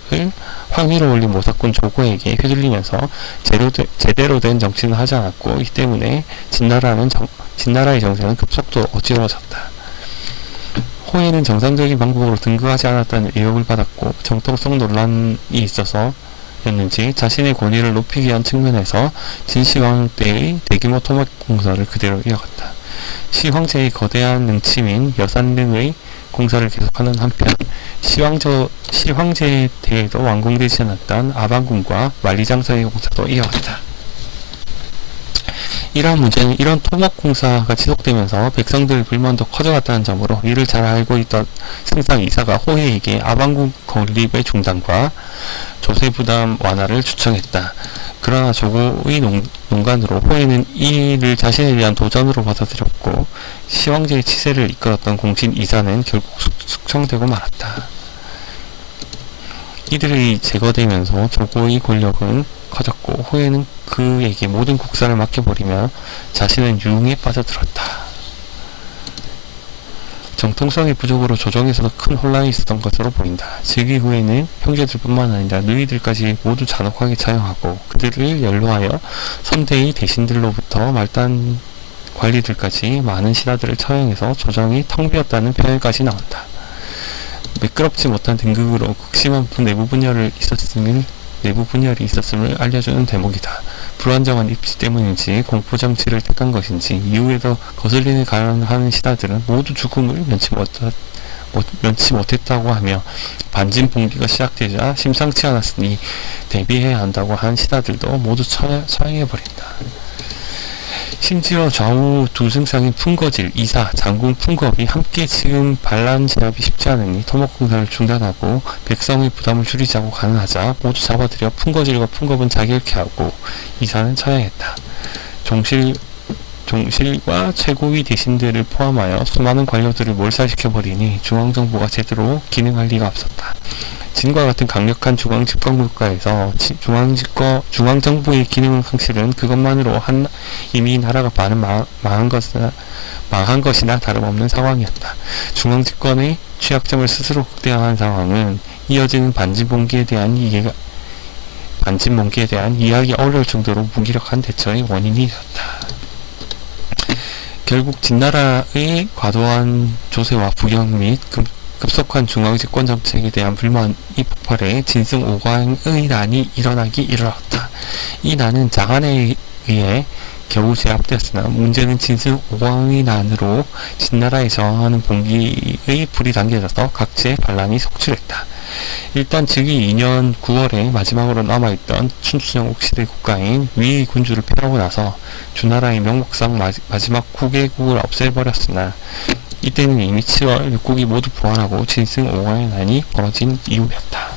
황위로 올린 모사꾼 조고에게 휘둘리면서 제대로 된 정치는 하지 않았고, 이 때문에 진나라의 정세는 급속도로 어지러워졌다. 호해는 정상적인 방법으로 등극하지 않았다는 의혹을 받았고, 정통성 논란이 있어서였는지 자신의 권위를 높이기 위한 측면에서 진시황 때의 대규모 토목공사를 그대로 이어갔다. 시황제의 거대한 능치민 여산릉의 공사를 계속하는 한편 시황제에 대해도 완공되지 않았던 아방궁과 만리장성의 공사도 이어갔다. 이러한 문제는 이런 토목공사가 지속되면서 백성들의 불만도 커져갔다는 점으로 이를 잘 알고 있던 승상 이사가 호해에게 아방궁 건립의 중단과 조세 부담 완화를 추청했다. 그러나 조고의 농간으로 호해는 이를 자신에 대한 도전으로 받아들였고, 시황제의 치세를 이끌었던 공신 이사는 결국 숙청되고 말았다. 이들이 제거되면서 조고의 권력은 커졌고, 호해는 그에게 모든 국사를 맡겨버리며 자신은 유흥에 빠져들었다. 정통성의 부족으로 조정에서도 큰 혼란이 있었던 것으로 보인다. 즉위 후에는 형제들뿐만 아니라 누이들까지 모두 잔혹하게 차용하고 그들을 연로하여 선대의 대신들로부터 말단 관리들까지 많은 신하들을 처형해서 조정이 텅 비었다는 표현까지 나온다. 매끄럽지 못한 등극으로 극심한 내부 분열이 있었음을 알려주는 대목이다. 불안정한 입지 때문인지 공포정치를 택한 것인지 이후에도 거슬리는 가난하는 신하들은 모두 죽음을 면치 못했다고 하며, 반진봉기가 시작되자 심상치 않았으니 대비해야 한다고 한 신하들도 모두 처형해버린다. 심지어 좌우 두 승상인 풍거질, 이사, 장군 풍겁이 함께 지금 반란 진압이 쉽지 않으니 토목공사를 중단하고 백성의 부담을 줄이자고 가능하자 모두 잡아들여 풍거질과 풍겁은 자결케 하고 이사는 처형했다. 종실과 최고위 대신들을 포함하여 수많은 관료들을 몰살시켜버리니 중앙정부가 제대로 기능할 리가 없었다. 진과 같은 강력한 중앙집권 국가에서 중앙정부의 기능 상실은 그것만으로 이미 나라가 반은 망한 것이나 다름없는 상황이었다. 중앙집권의 취약점을 스스로 극대화한 상황은 이어지는 반진봉기에 대한 이해하기 어려울 정도로 무기력한 대처의 원인이 되었다. 결국 진나라의 과도한 조세와 부경 및 급속한 중앙집권 정책에 대한 불만이 폭발해 진승 5광의 난이 일어났다. 이 난은 장안에 의해 겨우 제압되었으나 문제는 진승 5광의 난으로 진나라에 저항하는 봉기의 불이 당겨져서 각지의 반란이 속출했다. 일단 즉위 2년 9월에 마지막으로 남아있던 춘추전국 시대 국가인 위의 군주를 패하고 나서 주나라의 명목상 마지막 후계국을 없애버렸으나, 이때는 이미 7월 육국이 모두 부활하고 진승 5광의 난이 벌어진 이후였다.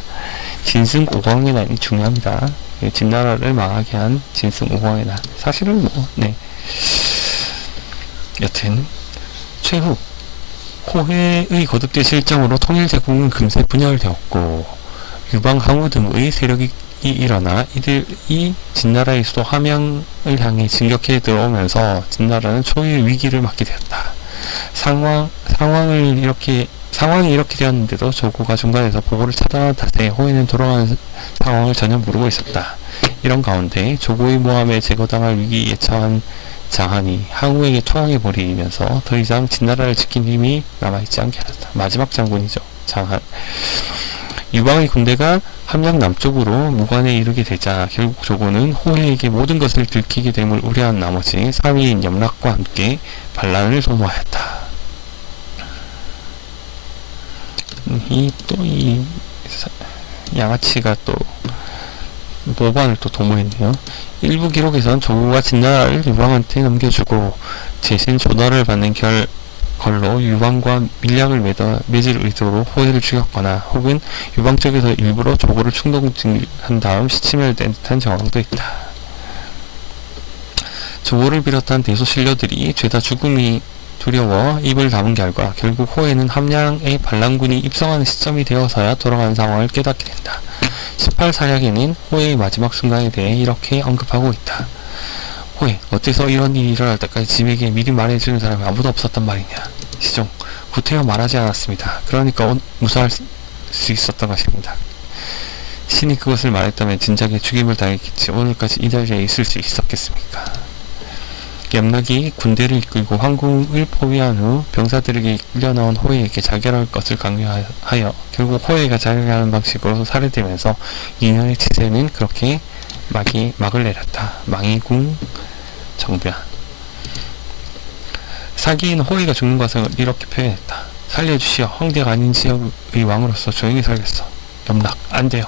진승 5광의 난이 중요합니다. 진나라를 망하게 한 진승 5광의 난. 사실은 여튼 최후 호해의 거듭된 실정으로 통일제국은 금세 분열되었고 유방 항우 등의 세력이 일어나 이들이 진나라의 수도 함양을 향해 진격해 들어오면서 진나라는 초유의 위기를 맞게 되었다. 상황이 이렇게 되었는데도 조고가 중간에서 보고를 차단한 탓에 호해는 돌아가는 상황을 전혀 모르고 있었다. 이런 가운데 조고의 모함에 제거당할 위기에 처한 장한이 항우에게 투항해버리면서 더 이상 진나라를 지킨 힘이 남아있지 않게 하였다. 마지막 장군이죠. 장한. 유방의 군대가 함양 남쪽으로 무관에 이르게 되자 결국 조고는 호해에게 모든 것을 들키게 됨을 우려한 나머지 사위인 염락과 함께 반란을 도모하였다. 이 양아치가 또 모반을 또 도모했네요. 일부 기록에선 조고가 진나라를 유방한테 넘겨주고 대신 조달을 받는 걸로 유방과 밀약을 맺을 의도로 호해를 죽였거나 혹은 유방 쪽에서 일부러 조고를 충동한 다음 시치멸된 듯한 정황도 있다. 조고를 비롯한 대소신료들이 죄다 죽음이 두려워 입을 다문 결과 결국 호해는 함양의 반란군이 입성하는 시점이 되어서야 돌아가는 상황을 깨닫게 된다. 18사략에는 호해의 마지막 순간에 대해 이렇게 언급하고 있다. 호해, 어째서 이런 일이 일어날 때까지 짐에게 미리 말해주는 사람이 아무도 없었단 말이냐. 시종, 구태여 말하지 않았습니다. 그러니까 무사할 수 있었던 것입니다. 신이 그것을 말했다면 진작에 죽임을 당했겠지. 오늘까지 이 자리에 있을 수 있었겠습니까? 염락이 군대를 이끌고 황궁을 포위한 후 병사들에게 끌려나온 호해에게 자결할 것을 강요하여 결국 호해가 자결하는 방식으로 살해되면서 2년의 치세는 그렇게 막을 내렸다. 망이궁 정변. 사기인 호해가 죽는 과정을 이렇게 표현했다. 살려주시오. 황제가 아닌 지역의 왕으로서 조용히 살겠어. 염락, 안 돼요.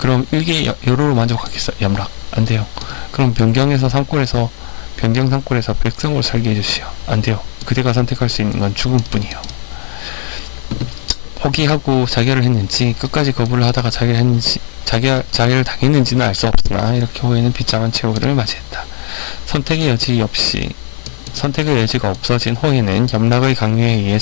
그럼 일개 여로로 만족하겠어. 염락, 안 돼요. 그럼 변경 산골에서 백성으로 살게 해주시오. 안 돼요. 그대가 선택할 수 있는 건 죽음뿐이요. 포기하고 자결을 했는지 끝까지 거부를 하다가 자결을 당했는지는 알 수 없으나 이렇게 호해는 비참한 최후를 맞이했다. 선택의 여지가 없어진 호해는 염락의 강요에 의해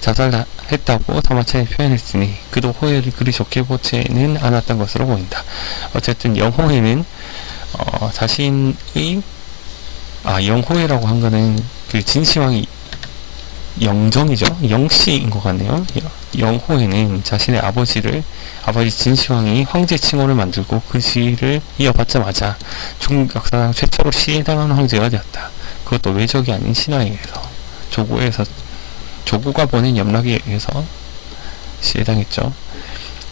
자살했다고 사마차에 표현했으니 그도 호해를 그리 좋게 보지는 않았던 것으로 보인다. 어쨌든 영호해는 영호해라고 한 거는 그 진시황이 영정이죠. 영씨인 것 같네요. 영호해는 자신의 아버지 진시황이 황제 칭호를 만들고 그 시를 이어받자마자 중국 역사상 최초로 시해당한 황제가 되었다. 그것도 외적이 아닌 신하에 의해서 조고가 보낸 염락에 의해서 시해당했죠.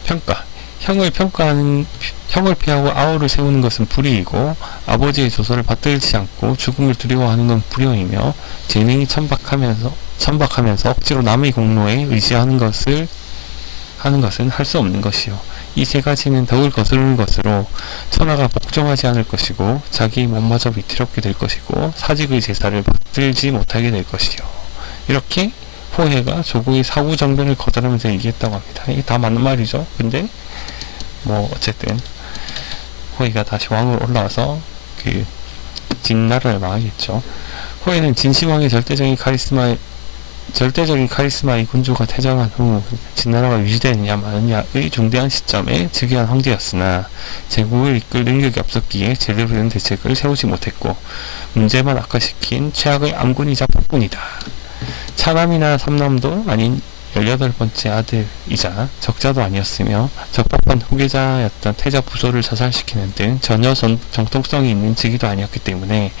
평가. 형을 피하고 아우를 세우는 것은 불의이고 것은 조서를 받들지 않고 죽음을 두려워하는 건 불효이며 재능이 천박하면서 억지로 남의 공로에 의지하는 것은 할 수 없는 것이요. 이 세 가지는 덕을 거스르는 것으로 천하가 복종하지 않을 것이고 자기 몸마저 위태롭게 될 것이고 사직의 제사를 받들지 못하게 될 것이요. 이렇게 호해가 조고의 사후정변을 거절하면서 얘기했다고 합니다. 이게 다 맞는 말이죠. 근데 어쨌든 호해가 다시 왕으로 올라와서 그 진나라를 망하겠죠. 호해는 진시황의 절대적인 카리스마의 군주가 퇴장한 후 진나라가 유지되느냐 마느냐의 중대한 시점에 즉위한 황제였으나 제국을 이끌 능력이 없었기에 제대로 된 대책을 세우지 못했고 문제만 악화시킨 최악의 암군이자 폭군이다. 차남이나 삼남도 아닌 18번째 아들이자 적자도 아니었으며 적법한 후계자였던 태자 부조를 자살시키는 등 전혀 정통성이 있는 직위도 아니었기 때문에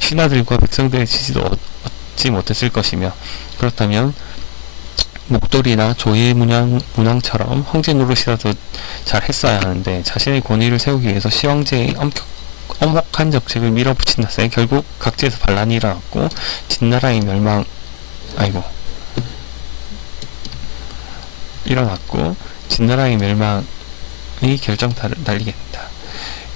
신하들과 백성들의 지지도 얻지 못했을 것이며 그렇다면 목돌이나 조예 문왕처럼 황제 노릇이라도 잘 했어야 하는데 자신의 권위를 세우기 위해서 시황제의 엄혹한 정책을 밀어붙인 탓에 결국 각지에서 반란이 일어났고 진나라의 멸망의 결정타를 날리게 된다.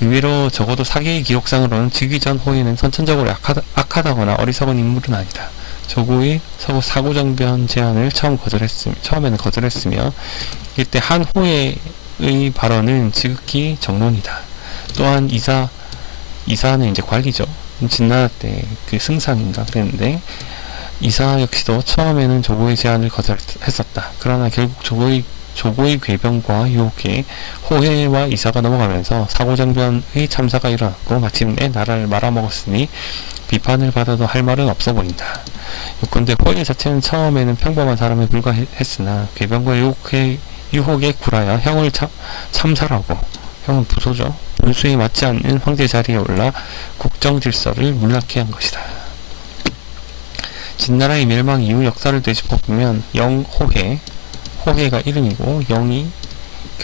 의외로 적어도 사기의 기록상으로는 즉위 전 호해는 선천적으로 악하다거나 어리석은 인물은 아니다. 조고의 사고정변 제안을 처음에는 거절했으며 이때 한 호해의 발언은 지극히 정론이다. 또한 이사는 이제 관리죠. 진나라 때 그 승상인가 그랬는데 이사 역시도 처음에는 조고의 제안을 거절했었다. 그러나 결국 조고의 궤변과 유혹에 호해와 이사가 넘어가면서 사고장변의 참사가 일어났고 마침내 나라를 말아먹었으니 비판을 받아도 할 말은 없어 보인다. 요컨대 호해 자체는 처음에는 평범한 사람에 불과했으나 궤변과 유혹에 굴하여 형을 참살하고, 형은 부소죠. 본수에 맞지 않는 황제 자리에 올라 국정질서를 문락케 한 것이다. 진나라의 멸망 이후 역사를 되짚어보면 호해가 이름이고 영이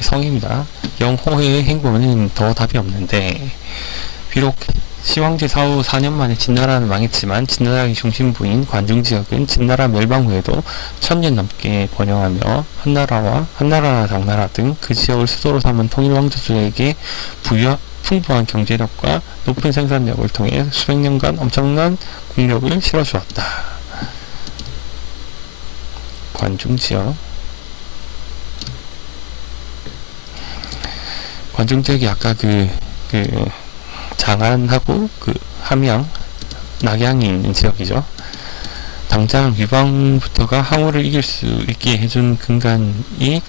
성입니다. 영호해의 행보는 더 답이 없는데, 비록 시황제 사후 4년 만에 진나라는 망했지만 진나라의 중심부인 관중지역은 진나라 멸망 후에도 1000년 넘게 번영하며 한나라나 당나라 등 그 지역을 수도로 삼은 통일왕조들에게 풍부한 경제력과 높은 생산력을 통해 수백 년간 엄청난 국력을 실어주었다. 관중지역이 아까 장안하고 함양, 낙양이 있는 지역이죠. 당장 위방부터가 항우를 이길 수 있게 해준 근간이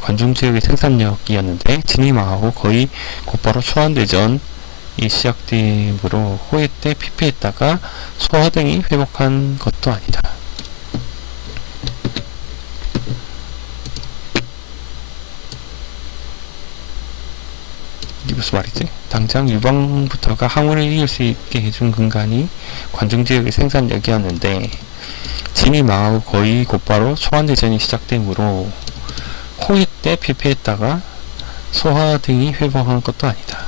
관중지역의 생산력이었는데, 진이 망하고 거의 곧바로 초안대전이 시작되므로 호해 때 피폐했다가 소화등이 회복한 것도 아니다. 이게 무슨 말이지? 당장 유방부터가 항우를 이길 수 있게 해준 근간이 관중지역의 생산력이었는데, 진이 망하고 거의 곧바로 초안대전이 시작되므로 호해 때 피폐했다가 소화 등이 회복한 것도 아니다.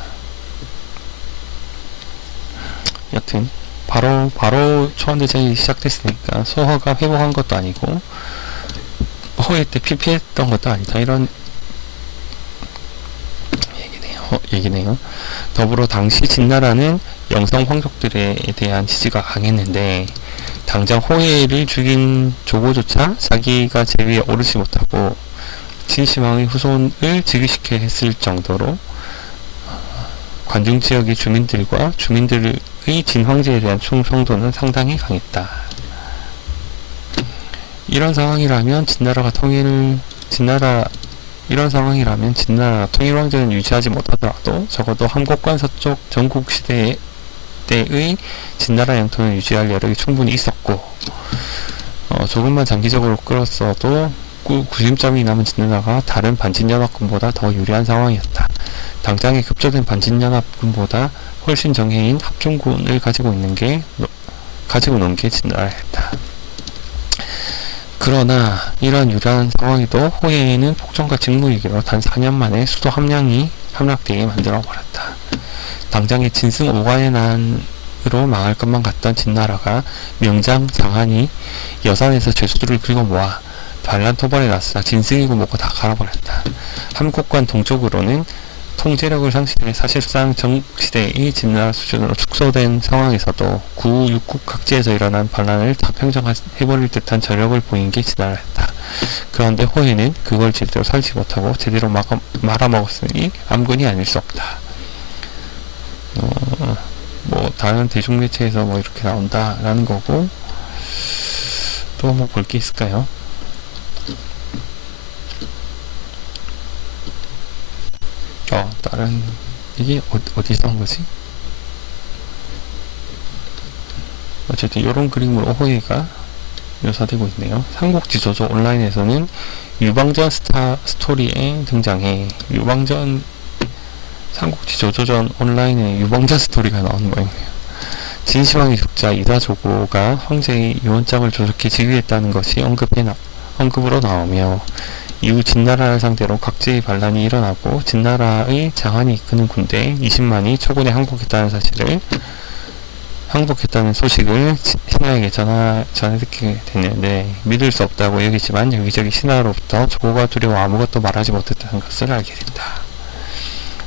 여튼 바로 초안대전이 시작됐으니까 소화가 회복한 것도 아니고 호해 때 피폐했던 것도 아니다. 이런 얘기네요. 더불어 당시 진나라는 영성 황족들에 대한 지지가 강했는데, 당장 호해를 죽인 조고조차 자기가 제위에 오르지 못하고 진시황의 후손을 즉위시켜 했을 정도로 관중지역의 주민들의 진황제에 대한 충성도는 상당히 강했다. 이런 상황이라면 진나라 통일왕제는 유지하지 못하더라도 적어도 함곡관 서쪽 전국시대 때의 진나라 영토는 유지할 여력이 충분히 있었고, 조금만 장기적으로 끌었어도 구심점이 남은 진나라가 다른 반진연합군보다 더 유리한 상황이었다. 당장에 급조된 반진연합군보다 훨씬 정예인 합중군을 가지고 놓은 게 진나라였다. 그러나 이러한 유리한 상황에도 호해에는 폭정과 직무위기로 단 4년 만에 수도 함양이 함락되게 만들어버렸다. 당장에 진승 오가의 난으로 망할 것만 같던 진나라가 명장 장한이 여산에서 죄수들을 긁어 모아 반란 토벌에 나서다 진승이고 뭐고 다 갈아버렸다. 함곡관 동쪽으로는 통제력을 상실해 사실상 정시대의 진나라 수준으로 축소된 상황에서도 육국 각지에서 일어난 반란을 다 평정해버릴 듯한 저력을 보인 게 진나라였다. 그런데 호해는 그걸 제대로 살지 못하고 제대로 말아먹었으니 암군이 아닐 수 없다. 다른 대중매체에서 이렇게 나온다라는 거고, 또 볼 게 있을까요? 다른, 이게 어디서 한 거지? 어쨌든 이런 그림으로 호해가 묘사되고 있네요. 삼국지조조 온라인에서는 유방전 스토리에 등장해 삼국지조조전 온라인에 유방전 스토리가 나오는 모양이에요. 진시황의 적자 이다조고가 황제의 유언장을 조속히 즉위했다는 것이 언급으로 나오며, 이후 진나라를 상대로 각지의 반란이 일어나고 진나라의 장한이 이끄는 군대 20만이 초군에 항복했다는 소식을 신하에게 전해 듣게 됐는데, 믿을 수 없다고 여기지만 여기저기 신하로부터 조고가 두려워 아무것도 말하지 못했다는 것을 알게 된다.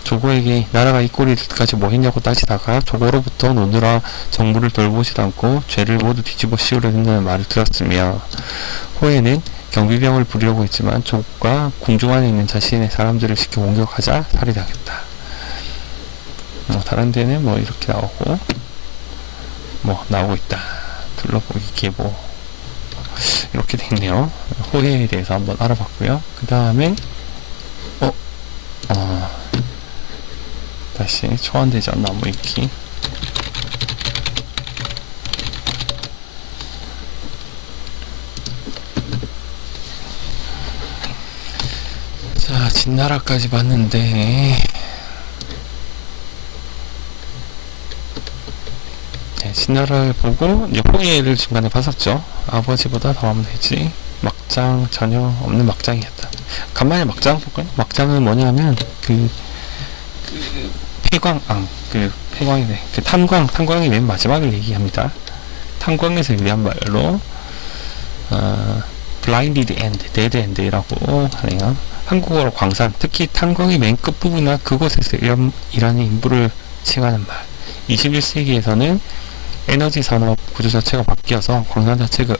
조고에게 나라가 이 꼴이까지 뭐 했냐고 따지다가 조고로부터 노느라 정부를 돌보지도 않고 죄를 모두 뒤집어 씌우려 든다는 말을 들었으며, 호해는 경비병을 부리려고 했지만 조고가 궁중 안에 있는 자신의 사람들을 시켜 공격하자 살해당했다. 다른 데는 이렇게 나오고 나오고 있다. 둘러보기 계보. 이렇게 돼 있네요. 호해에 대해서 한번 알아봤고요. 그 다음에 다시 초안대전 나무 읽기. 자, 진나라까지 봤는데 진나라를 보고 이제 호해를 중간에 봤었죠. 아버지보다 더 하면 되지. 막장 전혀 없는 막장이었다. 간만에 막장 볼까요? 막장은 뭐냐면 폐광이네. 탄광이 맨 마지막을 얘기합니다. 탄광에서 유래한 말로 blinded end, dead end라고 하네요. 한국어로 광산, 특히 탄광의 맨 끝부분이나 그곳에서 일하는 인부를 칭하는 말. 21세기에서는 에너지 산업 구조 자체가 바뀌어서 광산 자체가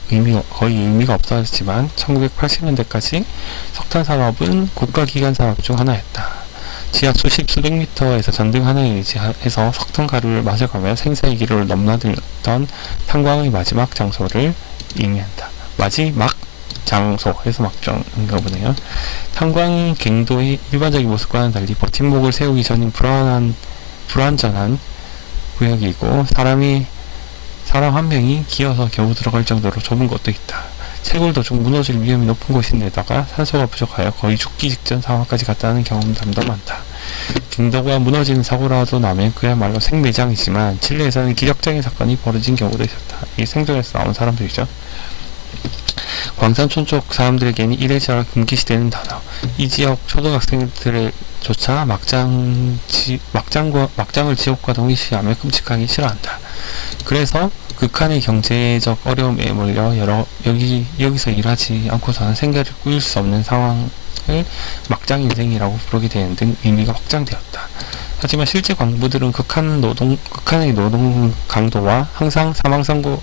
거의 의미가 없어졌지만 1980년대까지 석탄 산업은 국가기관 산업 중 하나였다. 지하 수백 미터에서 전등 하나에 의지해서 석탄 가루를 마셔가며 생사의 기로를 넘나들던 탄광의 마지막 장소를 의미한다. 마지막 장소에서 막장인가 보네요. 탄광 갱도의 일반적인 모습과는 달리 버팀목을 세우기 전인 불완전한 구역이고 사람 한 명이 기어서 겨우 들어갈 정도로 좁은 곳도 있다. 채굴 도중 무너질 위험이 높은 곳인데다가 산소가 부족하여 거의 죽기 직전 상황까지 갔다는 경험담도 많다. 갱도가 무너지는 사고라도 나면 그야말로 생매장이지만 칠레에서는 기적적인 사건이 벌어진 경우도 있었다. 이 생존에서 나온 사람들이죠. 광산촌 쪽 사람들에게는 이래저래 금기시되는 단어. 이 지역 초등학생들조차 막장을 지옥과 동일시하며 끔찍하게 싫어한다. 그래서 극한의 경제적 어려움에 몰려 여기서 일하지 않고서는 생계를 꾸릴 수 없는 상황을 막장 인생이라고 부르게 되는 등 의미가 확장되었다. 하지만 실제 광부들은 극한의 노동 강도와 항상 사망사고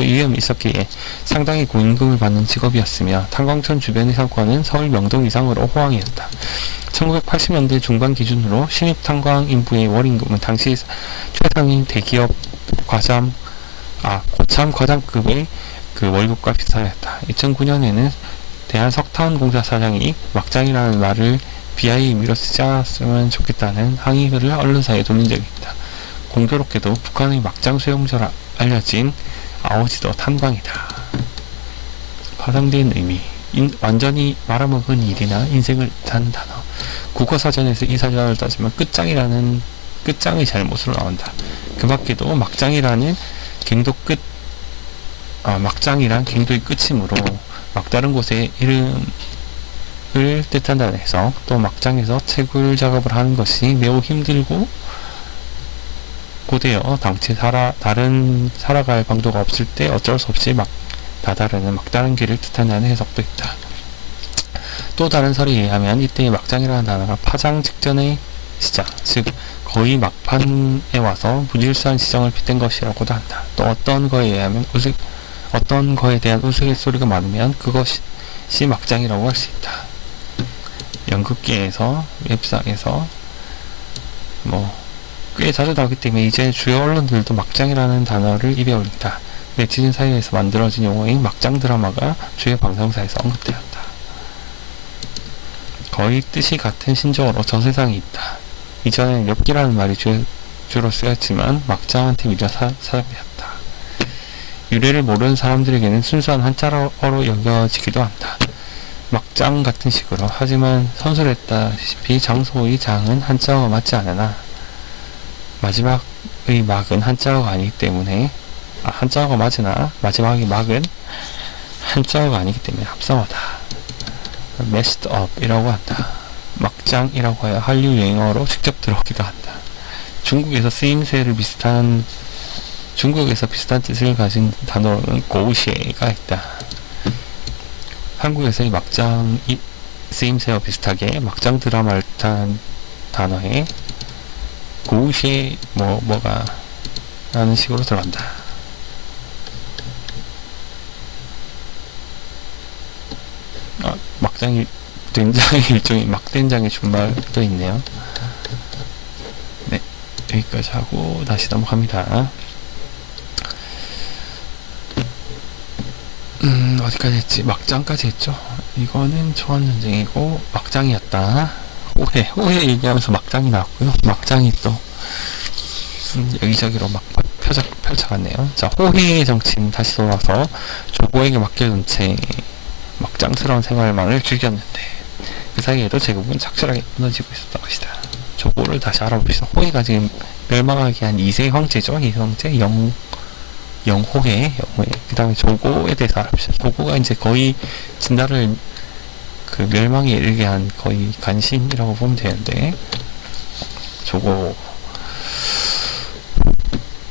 위험이 있었기에 상당히 고임금을 받는 직업이었으며 탄광촌 주변의 상권은 서울 명동 이상으로 호황이었다. 1980년대 중반 기준으로 신입 탄광 인부의 월임금은 당시 최상위 대기업 고참 과장급의 월급과 비슷하였다. 2009년에는 대한석탄공사 사장이 막장이라는 말을 비하의 의미로 쓰지 않았으면 좋겠다는 항의글을 언론사에 돌린 적이 있다. 공교롭게도 북한의 막장 수용자로 알려진 아오지도 탄광이다. 파생된 의미. 완전히 말아먹은 일이나 인생을 뜻하는 단어. 국어사전에서 이 사전을 따지면 끝장의 잘못으로 나온다. 그 밖에도 막장이란 갱도의 끝이므로 막다른 곳의 이름을 뜻한다는 해석, 또 막장에서 채굴 작업을 하는 것이 매우 힘들고 고되어 당최 다른 살아갈 방도가 없을 때 어쩔 수 없이 다다르는 막다른 길을 뜻한다는 해석도 있다. 또 다른 설에 의하면 이때의 막장이라는 단어가 파장 직전의 시작, 즉 거의 막판에 와서 무질서한 시정을 빗댄 것이라고도 한다. 또 어떤 거에 대한 우스갯소리가 많으면 그것이 막장이라고 할 수 있다. 연극계에서 웹상에서 꽤 자주 나오기 때문에 이제 주요 언론들도 막장이라는 단어를 입에 올린다. 네티즌 사이에서 만들어진 용어인 막장 드라마가 주요 방송사에서 언급되었다. 거의 뜻이 같은 신조어로 저 세상이 있다. 이전에는 엽기라는 말이 주로 쓰였지만 막장한테 밀려 사용되었다. 유래를 모르는 사람들에게는 순수한 한자어로 여겨지기도 한다. 막장 같은 식으로. 하지만 선술했다시피 장소의 장은 한자어가 맞지 않으나 마지막의 막은 한자어가 아니기 때문에 한자어가 맞으나 마지막의 막은 한자어가 아니기 때문에 합성어다. messed up 이라고 한다. 막장이라고 하여 한류 유행어로 직접 들어오기도 한다. 중국에서 비슷한 뜻을 가진 단어로는 고우시에가 있다. 한국에서의 막장 쓰임새와 비슷하게 막장 드라마를 뜻하는 단어에 고우시에 뭐가 라는 식으로 들어간다. 막장이 된장의 일종의 막된장의 준말도 있네요. 네, 여기까지 하고 다시 넘어갑니다. 어디까지 했지? 막장까지 했죠. 이거는 초원전쟁이고 막장이었다. 호해 얘기하면서 막장이 나왔고요. 막장이 또 여기저기로 막 펼쳐갔네요. 자, 호해의 정치는 다시 돌아서 조고에게 맡겨둔 채 막장스러운 생활만을 즐겼는데 그 사이에도 제국은 착실하게 무너지고 있었던 것이다. 조고를 다시 알아봅시다. 호해가 지금 멸망하게 한 2세 황제죠. 2세 황제 영호해. 그 다음에 조고에 대해서 알아봅시다. 조고가 이제 거의 진나라를 그 멸망에 이르게 한 거의 간신이라고 보면 되는데, 조고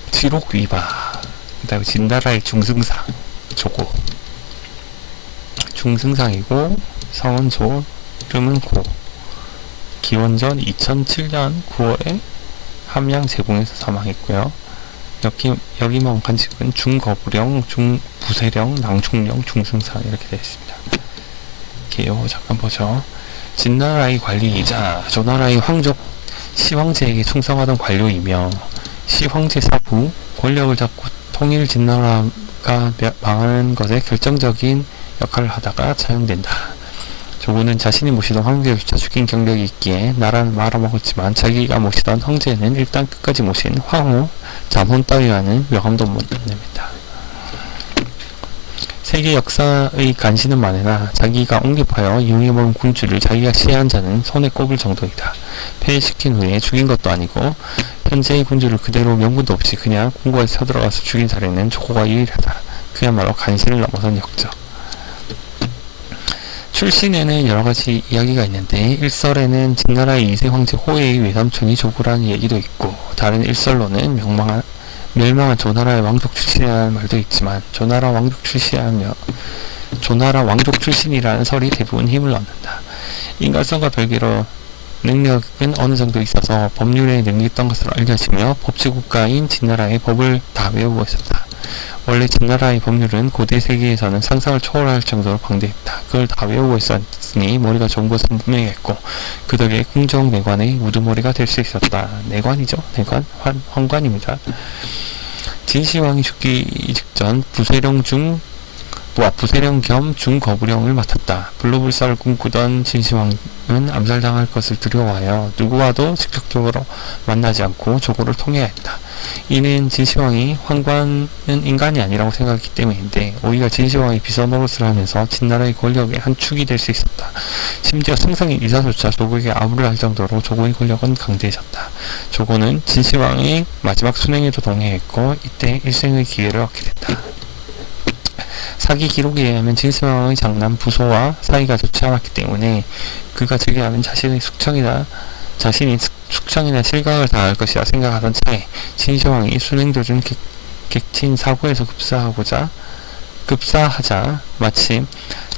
칠옥위바, 그 다음에 진나라의 중승상 조고, 중승상이고 성은 조, 이름은 고. 기원전 2007년 9월에 함양 제공에서 사망했고요. 여기만 간직은 중거부령, 중부세령, 낭충령, 중승상 이렇게 되어 있습니다. 이렇게요. 잠깐 보죠. 진나라의 관리이자 조나라의 시황제에게 충성하던 관료이며 시황제 사부, 권력을 잡고 통일 진나라가 망하는 것에 결정적인 역할을 하다가 차용된다. 조고는 자신이 모시던 황제조차 죽인 경력이 있기에 나라는 말아먹었지만 자기가 모시던 황제는 일단 끝까지 모신 황후, 잠혼 따위와는 명함도 못 냅니다. 세계 역사의 간신은 많으나 자기가 옹립하여 이용해본 군주를 자기가 시해한 자는 손에 꼽을 정도이다. 폐위시킨 후에 죽인 것도 아니고 현재의 군주를 그대로 명분도 없이 그냥 궁궐에 쳐들어가서 죽인 사례는 조고가 유일하다. 그야말로 간신을 넘어선 역적. 출신에는 여러가지 이야기가 있는데 일설에는 진나라의 2세 황제 호해의 외삼촌이 조고라는 얘기도 있고 다른 일설로는 멸망한 조나라의 왕족 출신이라는 말도 있지만 조나라 왕족 출신이라는 설이 대부분 힘을 얻는다. 인간성과 별개로 능력은 어느 정도 있어서 법률에 능했던 것으로 알려지며 법치국가인 진나라의 법을 다 외우고 있었다. 원래 진나라의 법률은 고대 세계에서는 상상을 초월할 정도로 방대했다. 그걸 다 외우고 있었으니 머리가 좋은 것은 분명했고 그 덕에 궁정 내관의 우두머리가 될 수 있었다. 내관이죠. 내관? 황관입니다. 진시황이 죽기 직전 부세령 겸 중거부령을 맡았다. 불로불사를 꿈꾸던 진시황은 암살당할 것을 두려워하여 누구와도 직접적으로 만나지 않고 조고를 통해야 했다. 이는 진시황이 황관은 인간이 아니라고 생각했기 때문인데 오히려 진시황이 비서노릇을 하면서 진나라의 권력의 한 축이 될 수 있었다. 심지어 승성인 이사조차 조고에게 아부를 할 정도로 조고의 권력은 강대해졌다. 조고는 진시황의 마지막 순행에도 동행했고 이때 일생의 기회를 얻게 됐다. 사기 기록에 의하면 진시황의 장남 부소와 사이가 좋지 않았기 때문에 그가 즉위하면 자신이 숙청이나 실각을 당할 것이라 생각하던 차에 진시황이 순행 도중 객친 사고에서 급사하자 마침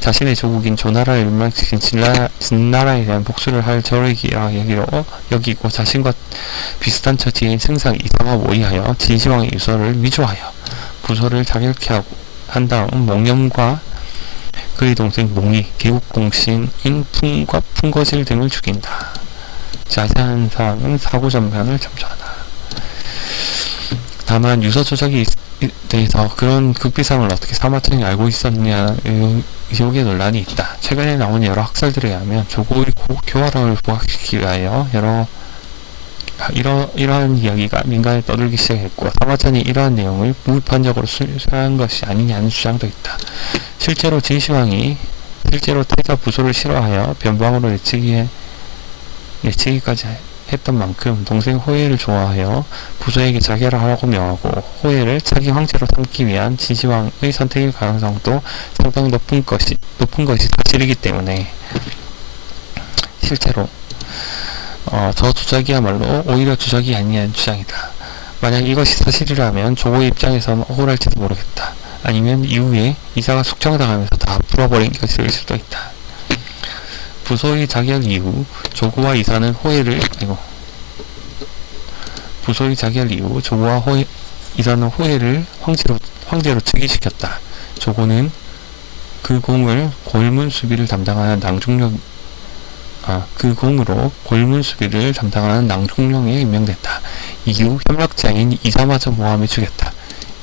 자신의 조국인 조나라를 멸망시킨 진나라에 대한 복수를 할 저력이라 여기고 자신과 비슷한 처지인 승상 이사와 모의하여 진시황의 유서를 위조하여 부소를 자결케 한 다음 몽염과 그의 동생 몽이, 개국공신인 풍거질 등을 죽인다. 자세한 사항은 사고 전면을 참조하다. 다만 유서 조작에 대해서 그런 극비상을 어떻게 사마천이 알고 있었느냐 의혹의 논란이 있다. 최근에 나온 여러 학설들에 의하면 조고의 교활함을 부각시키기 위하여 이러한 이야기가 민간에 떠들기 시작했고 사마천이 이러한 내용을 무비판적으로 수사한 것이 아니냐는 주장도 있다. 실제로 진시황이 태자 부소를 싫어하여 변방으로 내치기까지 했던 만큼 동생 호해를 좋아하여 부소에게 자결을 하라고 명하고 호해를 차기 황제로 삼기 위한 진시황의 선택일 가능성도 상당히 높은 것이 사실이기 때문에 실제로 저 주작이야말로 오히려 주작이 아니냐는 주장이다. 만약 이것이 사실이라면 조고의 입장에서는 억울할지도 모르겠다. 아니면 이후에 이사가 숙청당하면서 다 풀어버린 것일 수도 있다. 부소의 자결 이후 조고와 이사는 이사는 호해를 황제로 즉위시켰다. 조고는 그 공을 골문 수비를 담당하는 낭중령에 임명됐다. 이후 협력자인 이사마저 모함에 죽였다.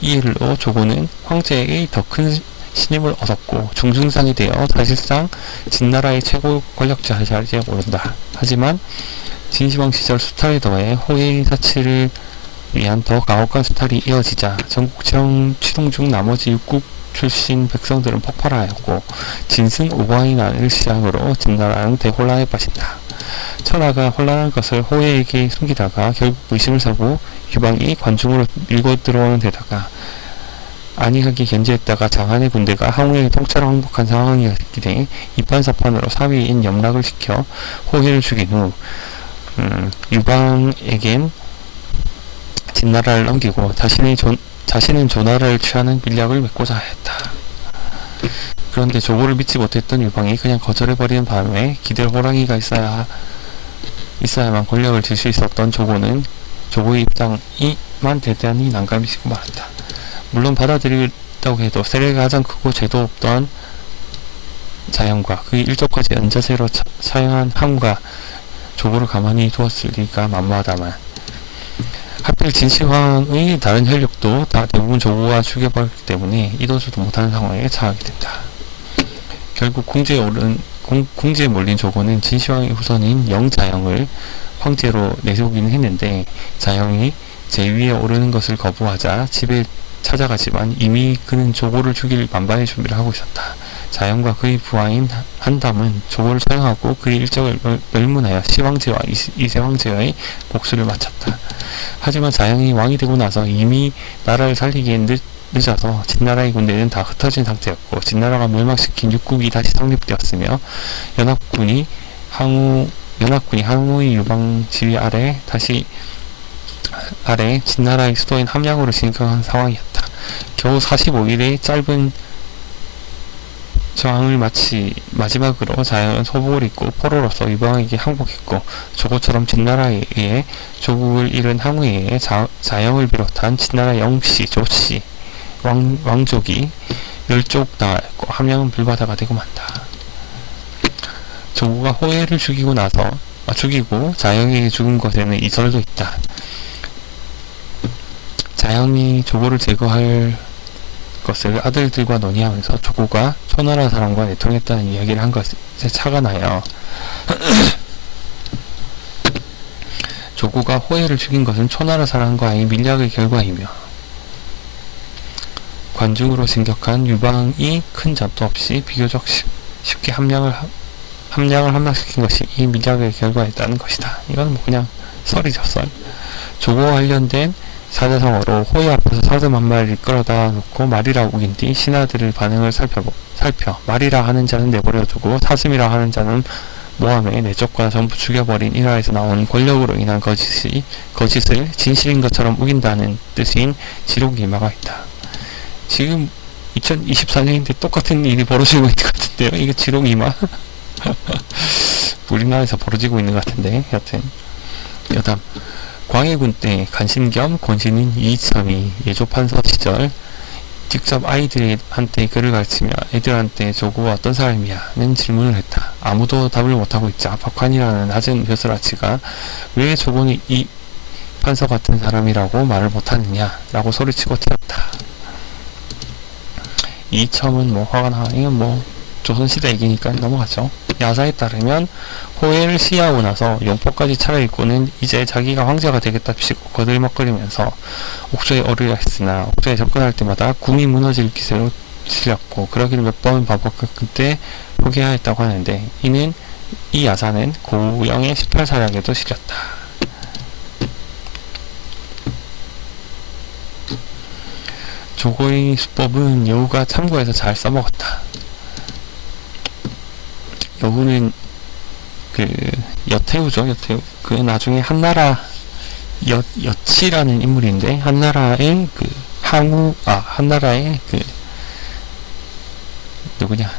이 일로 조고는 황제의 더 큰 신임을 얻었고 중승상이 되어 사실상 진나라의 최고 권력자 자리에 오른다. 하지만 진시황 시절 수탈에 더해 호의 사치를 위한 더 가혹한 수탈이 이어지자 전국청 취동 중 나머지 육국 출신 백성들은 폭발하였고 진승 오광인안을 시작으로 진나라는 대혼란에 빠진다. 천하가 혼란한 것을 호예에게 숨기다가 결국 의심을 사고 유방이 관중으로 밀고 들어오는 데다가 안이하게 견제했다가 장한의 군대가 항우의 통째로 항복한 상황이었기 때문에 이판사판으로 3위인 염락을 시켜 호예를 죽인 후 유방에겐 진나라를 넘기고 자신은 조나라를 취하는 밀략을 맺고자 했다. 그런데 조고를 믿지 못했던 유방이 그냥 거절해버리는 바람에 기댈 호랑이가 있어야만 권력을 쥘 수 있었던 조고의 입장이만 대단히 난감해지고 말았다. 물론 받아들이겠다고 해도 세력이 가장 크고 죄도 없던 자연과 그의 일족까지 연자세로 사용한 항우가 조고를 가만히 두었을 리가 만무하다만 하필 진시황의 다른 혈육도 다 대부분 조고가 죽여버렸기 때문에 이도저도 못하는 상황에 처하게 된다. 결국 궁지에 몰린 조고는 진시황의 후손인 영자영을 황제로 내세우기는 했는데 자영이 제위에 오르는 것을 거부하자 집에 찾아가지만 이미 그는 조고를 죽일 만반의 준비를 하고 있었다. 자영과 그의 부하인 한담은 조고를 처형하고 그의 일적을 멸문하여 시황제와 이세황제와의 복수를 마쳤다. 하지만 자영이 왕이 되고 나서 이미 나라를 살리기엔 늦어서 진나라의 군대는 다 흩어진 상태였고 진나라가 멸망시킨 육국이 다시 성립되었으며 연합군이 항우의 유방 지휘 아래 진나라의 수도인 함양으로 진격한 상황이었다. 겨우 45일의 짧은 저항을 마치 마지막으로 자영은 소복을 입고 포로로서 유방에게 항복했고 조고처럼 진나라에 의해 조국을 잃은 항우에 의해 자영을 비롯한 진나라 영씨, 조씨, 왕족이 멸족당하였고 함양은 불바다가 되고 만다. 조고가 호예를 죽이고 자영에게 죽은 것에는 이설도 있다. 자영이 조고를 제거할 것을 아들들과 논의하면서 조고가 초나라 사람과 내통했다는 이야기를 한 것에 차가 나요. 조고가 호예를 죽인 것은 초나라 사람과의 밀약의 결과이며 관중으로 진격한 유방이 큰 전투 없이 비교적 쉽게 함량을 함락시킨 것이 이 밀약의 결과였다는 것이다. 이건 뭐 그냥 썰이죠, 썰. 조고와 관련된 사자성어로 호의 앞에서 사슴 한 마리를 끌어다 놓고 말이라 우긴 뒤 신하들의 반응을 살펴 말이라 하는 자는 내버려두고 사슴이라 하는 자는 모함에 내 쪽과 전부 죽여버린 일화에서 나오는 권력으로 인한 거짓을 진실인 것처럼 우긴다는 뜻인 지록이마가 있다. 지금 2024년인데 똑같은 일이 벌어지고 있는 것 같은데요. 이게 지록이마? 우리나라에서 벌어지고 있는 것 같은데 여튼 여담 광해군 때 간신 겸 권신인 이참이 예조판서 시절 직접 아이들한테 글을 가르치며 애들한테 조고가 어떤 사람이야? 는 질문을 했다. 아무도 답을 못하고 있자 박환이라는 낮은 벼슬아치가 왜 조고는 이 판서 같은 사람이라고 말을 못하느냐? 라고 소리치고 튀었다. 이첨은 뭐 화가 나. 이건 뭐 조선시대 얘기니까 넘어가죠. 야사에 따르면 호예를 시하고 나서 용포까지 차려입고는 이제 자기가 황제가 되겠다 피시고 거들먹거리면서 옥조에 오르려 했으나 옥조에 접근할 때마다 궁이 무너질 기세로 실렸고 그러기를 몇 번 반복한 그때 포기하였다고 하는데 이 야사는 고영의 18사략에도 실렸다. 조고의 수법은 여우가 참고해서 잘 써먹었다. 여우는 여태우죠. 여태우. 나중에 한나라 여치라는 인물인데 한나라의 한나라의 누구냐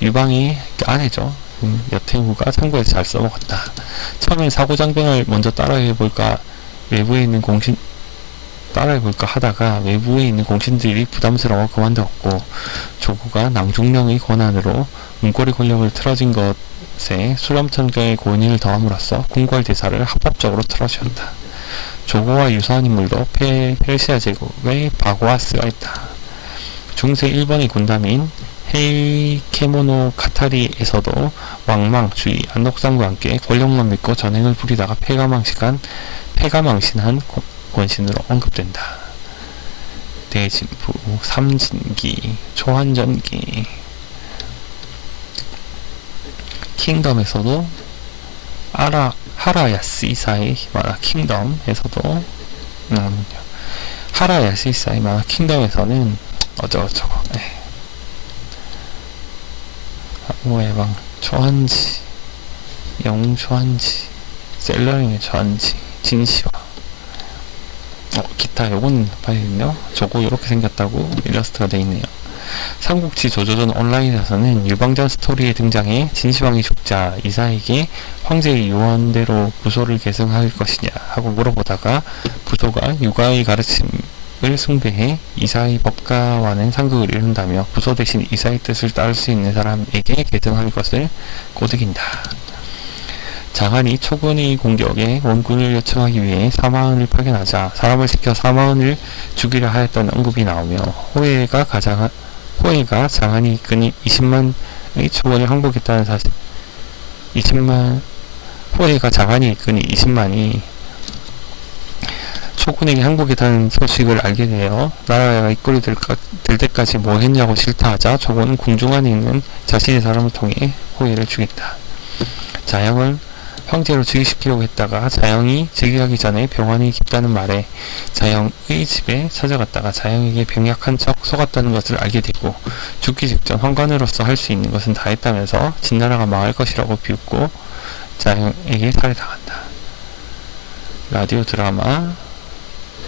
유방의 아내죠. 여태우가 참고해서 잘 써먹었다. 처음엔 사고장병을 먼저 따라해볼까 하다가 외부에 있는 공신들이 부담스러워 그만두었고 조고가 낭중령의 권한으로 문고리 권력을 틀어진 것에 수렴천경의 고인을 더함으로써 궁궐 대사를 합법적으로 틀어주었다. 조고와 유사한 인물도 페르시아 제국의 바고아스가 있다. 중세 일본의 군담인 헤이케모노 카타리에서도 왕망, 주의, 안독상과 함께 권력만 믿고 전행을 부리다가 패가망신한 권신으로 언급된다. 대진부, 삼진기, 초한전기, 킹덤에서도 하라야스이사의 만화 킹덤에서도 하라야스이사의 만화 킹덤에서는 어쩌고저쩌고 항우해방 초한지, 영웅 초한지, 셀러링의 초한지, 진시화 기타 요건 봐야겠네요. 저거 요렇게 생겼다고 일러스트가 되어있네요. 삼국지 조조전 온라인에서는 유방전 스토리에 등장해 진시황이 죽자 이사에게 황제의 유언대로 부소를 계승할 것이냐 하고 물어보다가 부소가 육아의 가르침을 숭배해 이사의 법가와는 상극을 이룬다며 부소 대신 이사의 뜻을 따를 수 있는 사람에게 계승할 것을 꼬드긴다. 장한이 초군의 공격에 원군을 요청하기 위해 사마흔을 파견하자 사람을 시켜 사마흔을 죽이려 하였던 언급이 나오며 호해가 장한이 이끈이 20만의 초군을 항복했다는 사실 호해가 장한이 이끈이 20만이 초군에게 항복했다는 소식을 알게 되어 나라가 이꼴이 될 때까지 뭐 했냐고 질타하자 초군은 궁중 안에 있는 자신의 사람을 통해 호해를 죽였다. 자영을 황제로 즉위시키려고 했다가 자영이 즉위하기 전에 병환이 깊다는 말에 자영의 집에 찾아갔다가 자영에게 병약한 척 속았다는 것을 알게 되고 죽기 직전 황관으로서 할 수 있는 것은 다 했다면서 진나라가 망할 것이라고 비웃고 자영에게 살해당한다. 라디오 드라마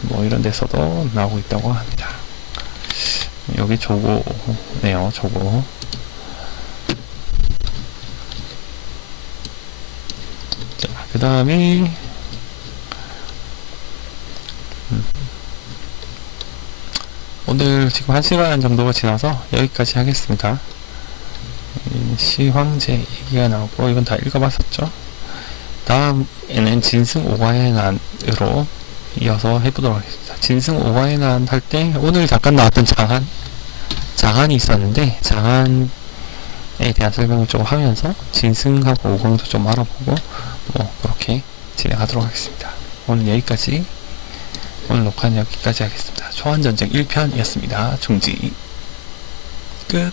뭐 이런 데서도 나오고 있다고 합니다. 여기 조고네요. 조고. 그 다음에 오늘 지금 1시간 정도가 지나서 여기까지 하겠습니다. 시황제 얘기가 나오고 이건 다 읽어봤었죠. 다음에는 진승 오가의 난으로 이어서 해보도록 하겠습니다. 진승 오가의 난 할 때 오늘 잠깐 나왔던 장한이 있었는데 장한에 대한 설명을 좀 하면서 진승하고 오광도 좀 알아보고 뭐 그렇게 진행하도록 하겠습니다. 오늘 여기까지, 오늘 녹화는 여기까지 하겠습니다. 초한전쟁 1편이었습니다. 중지 끝.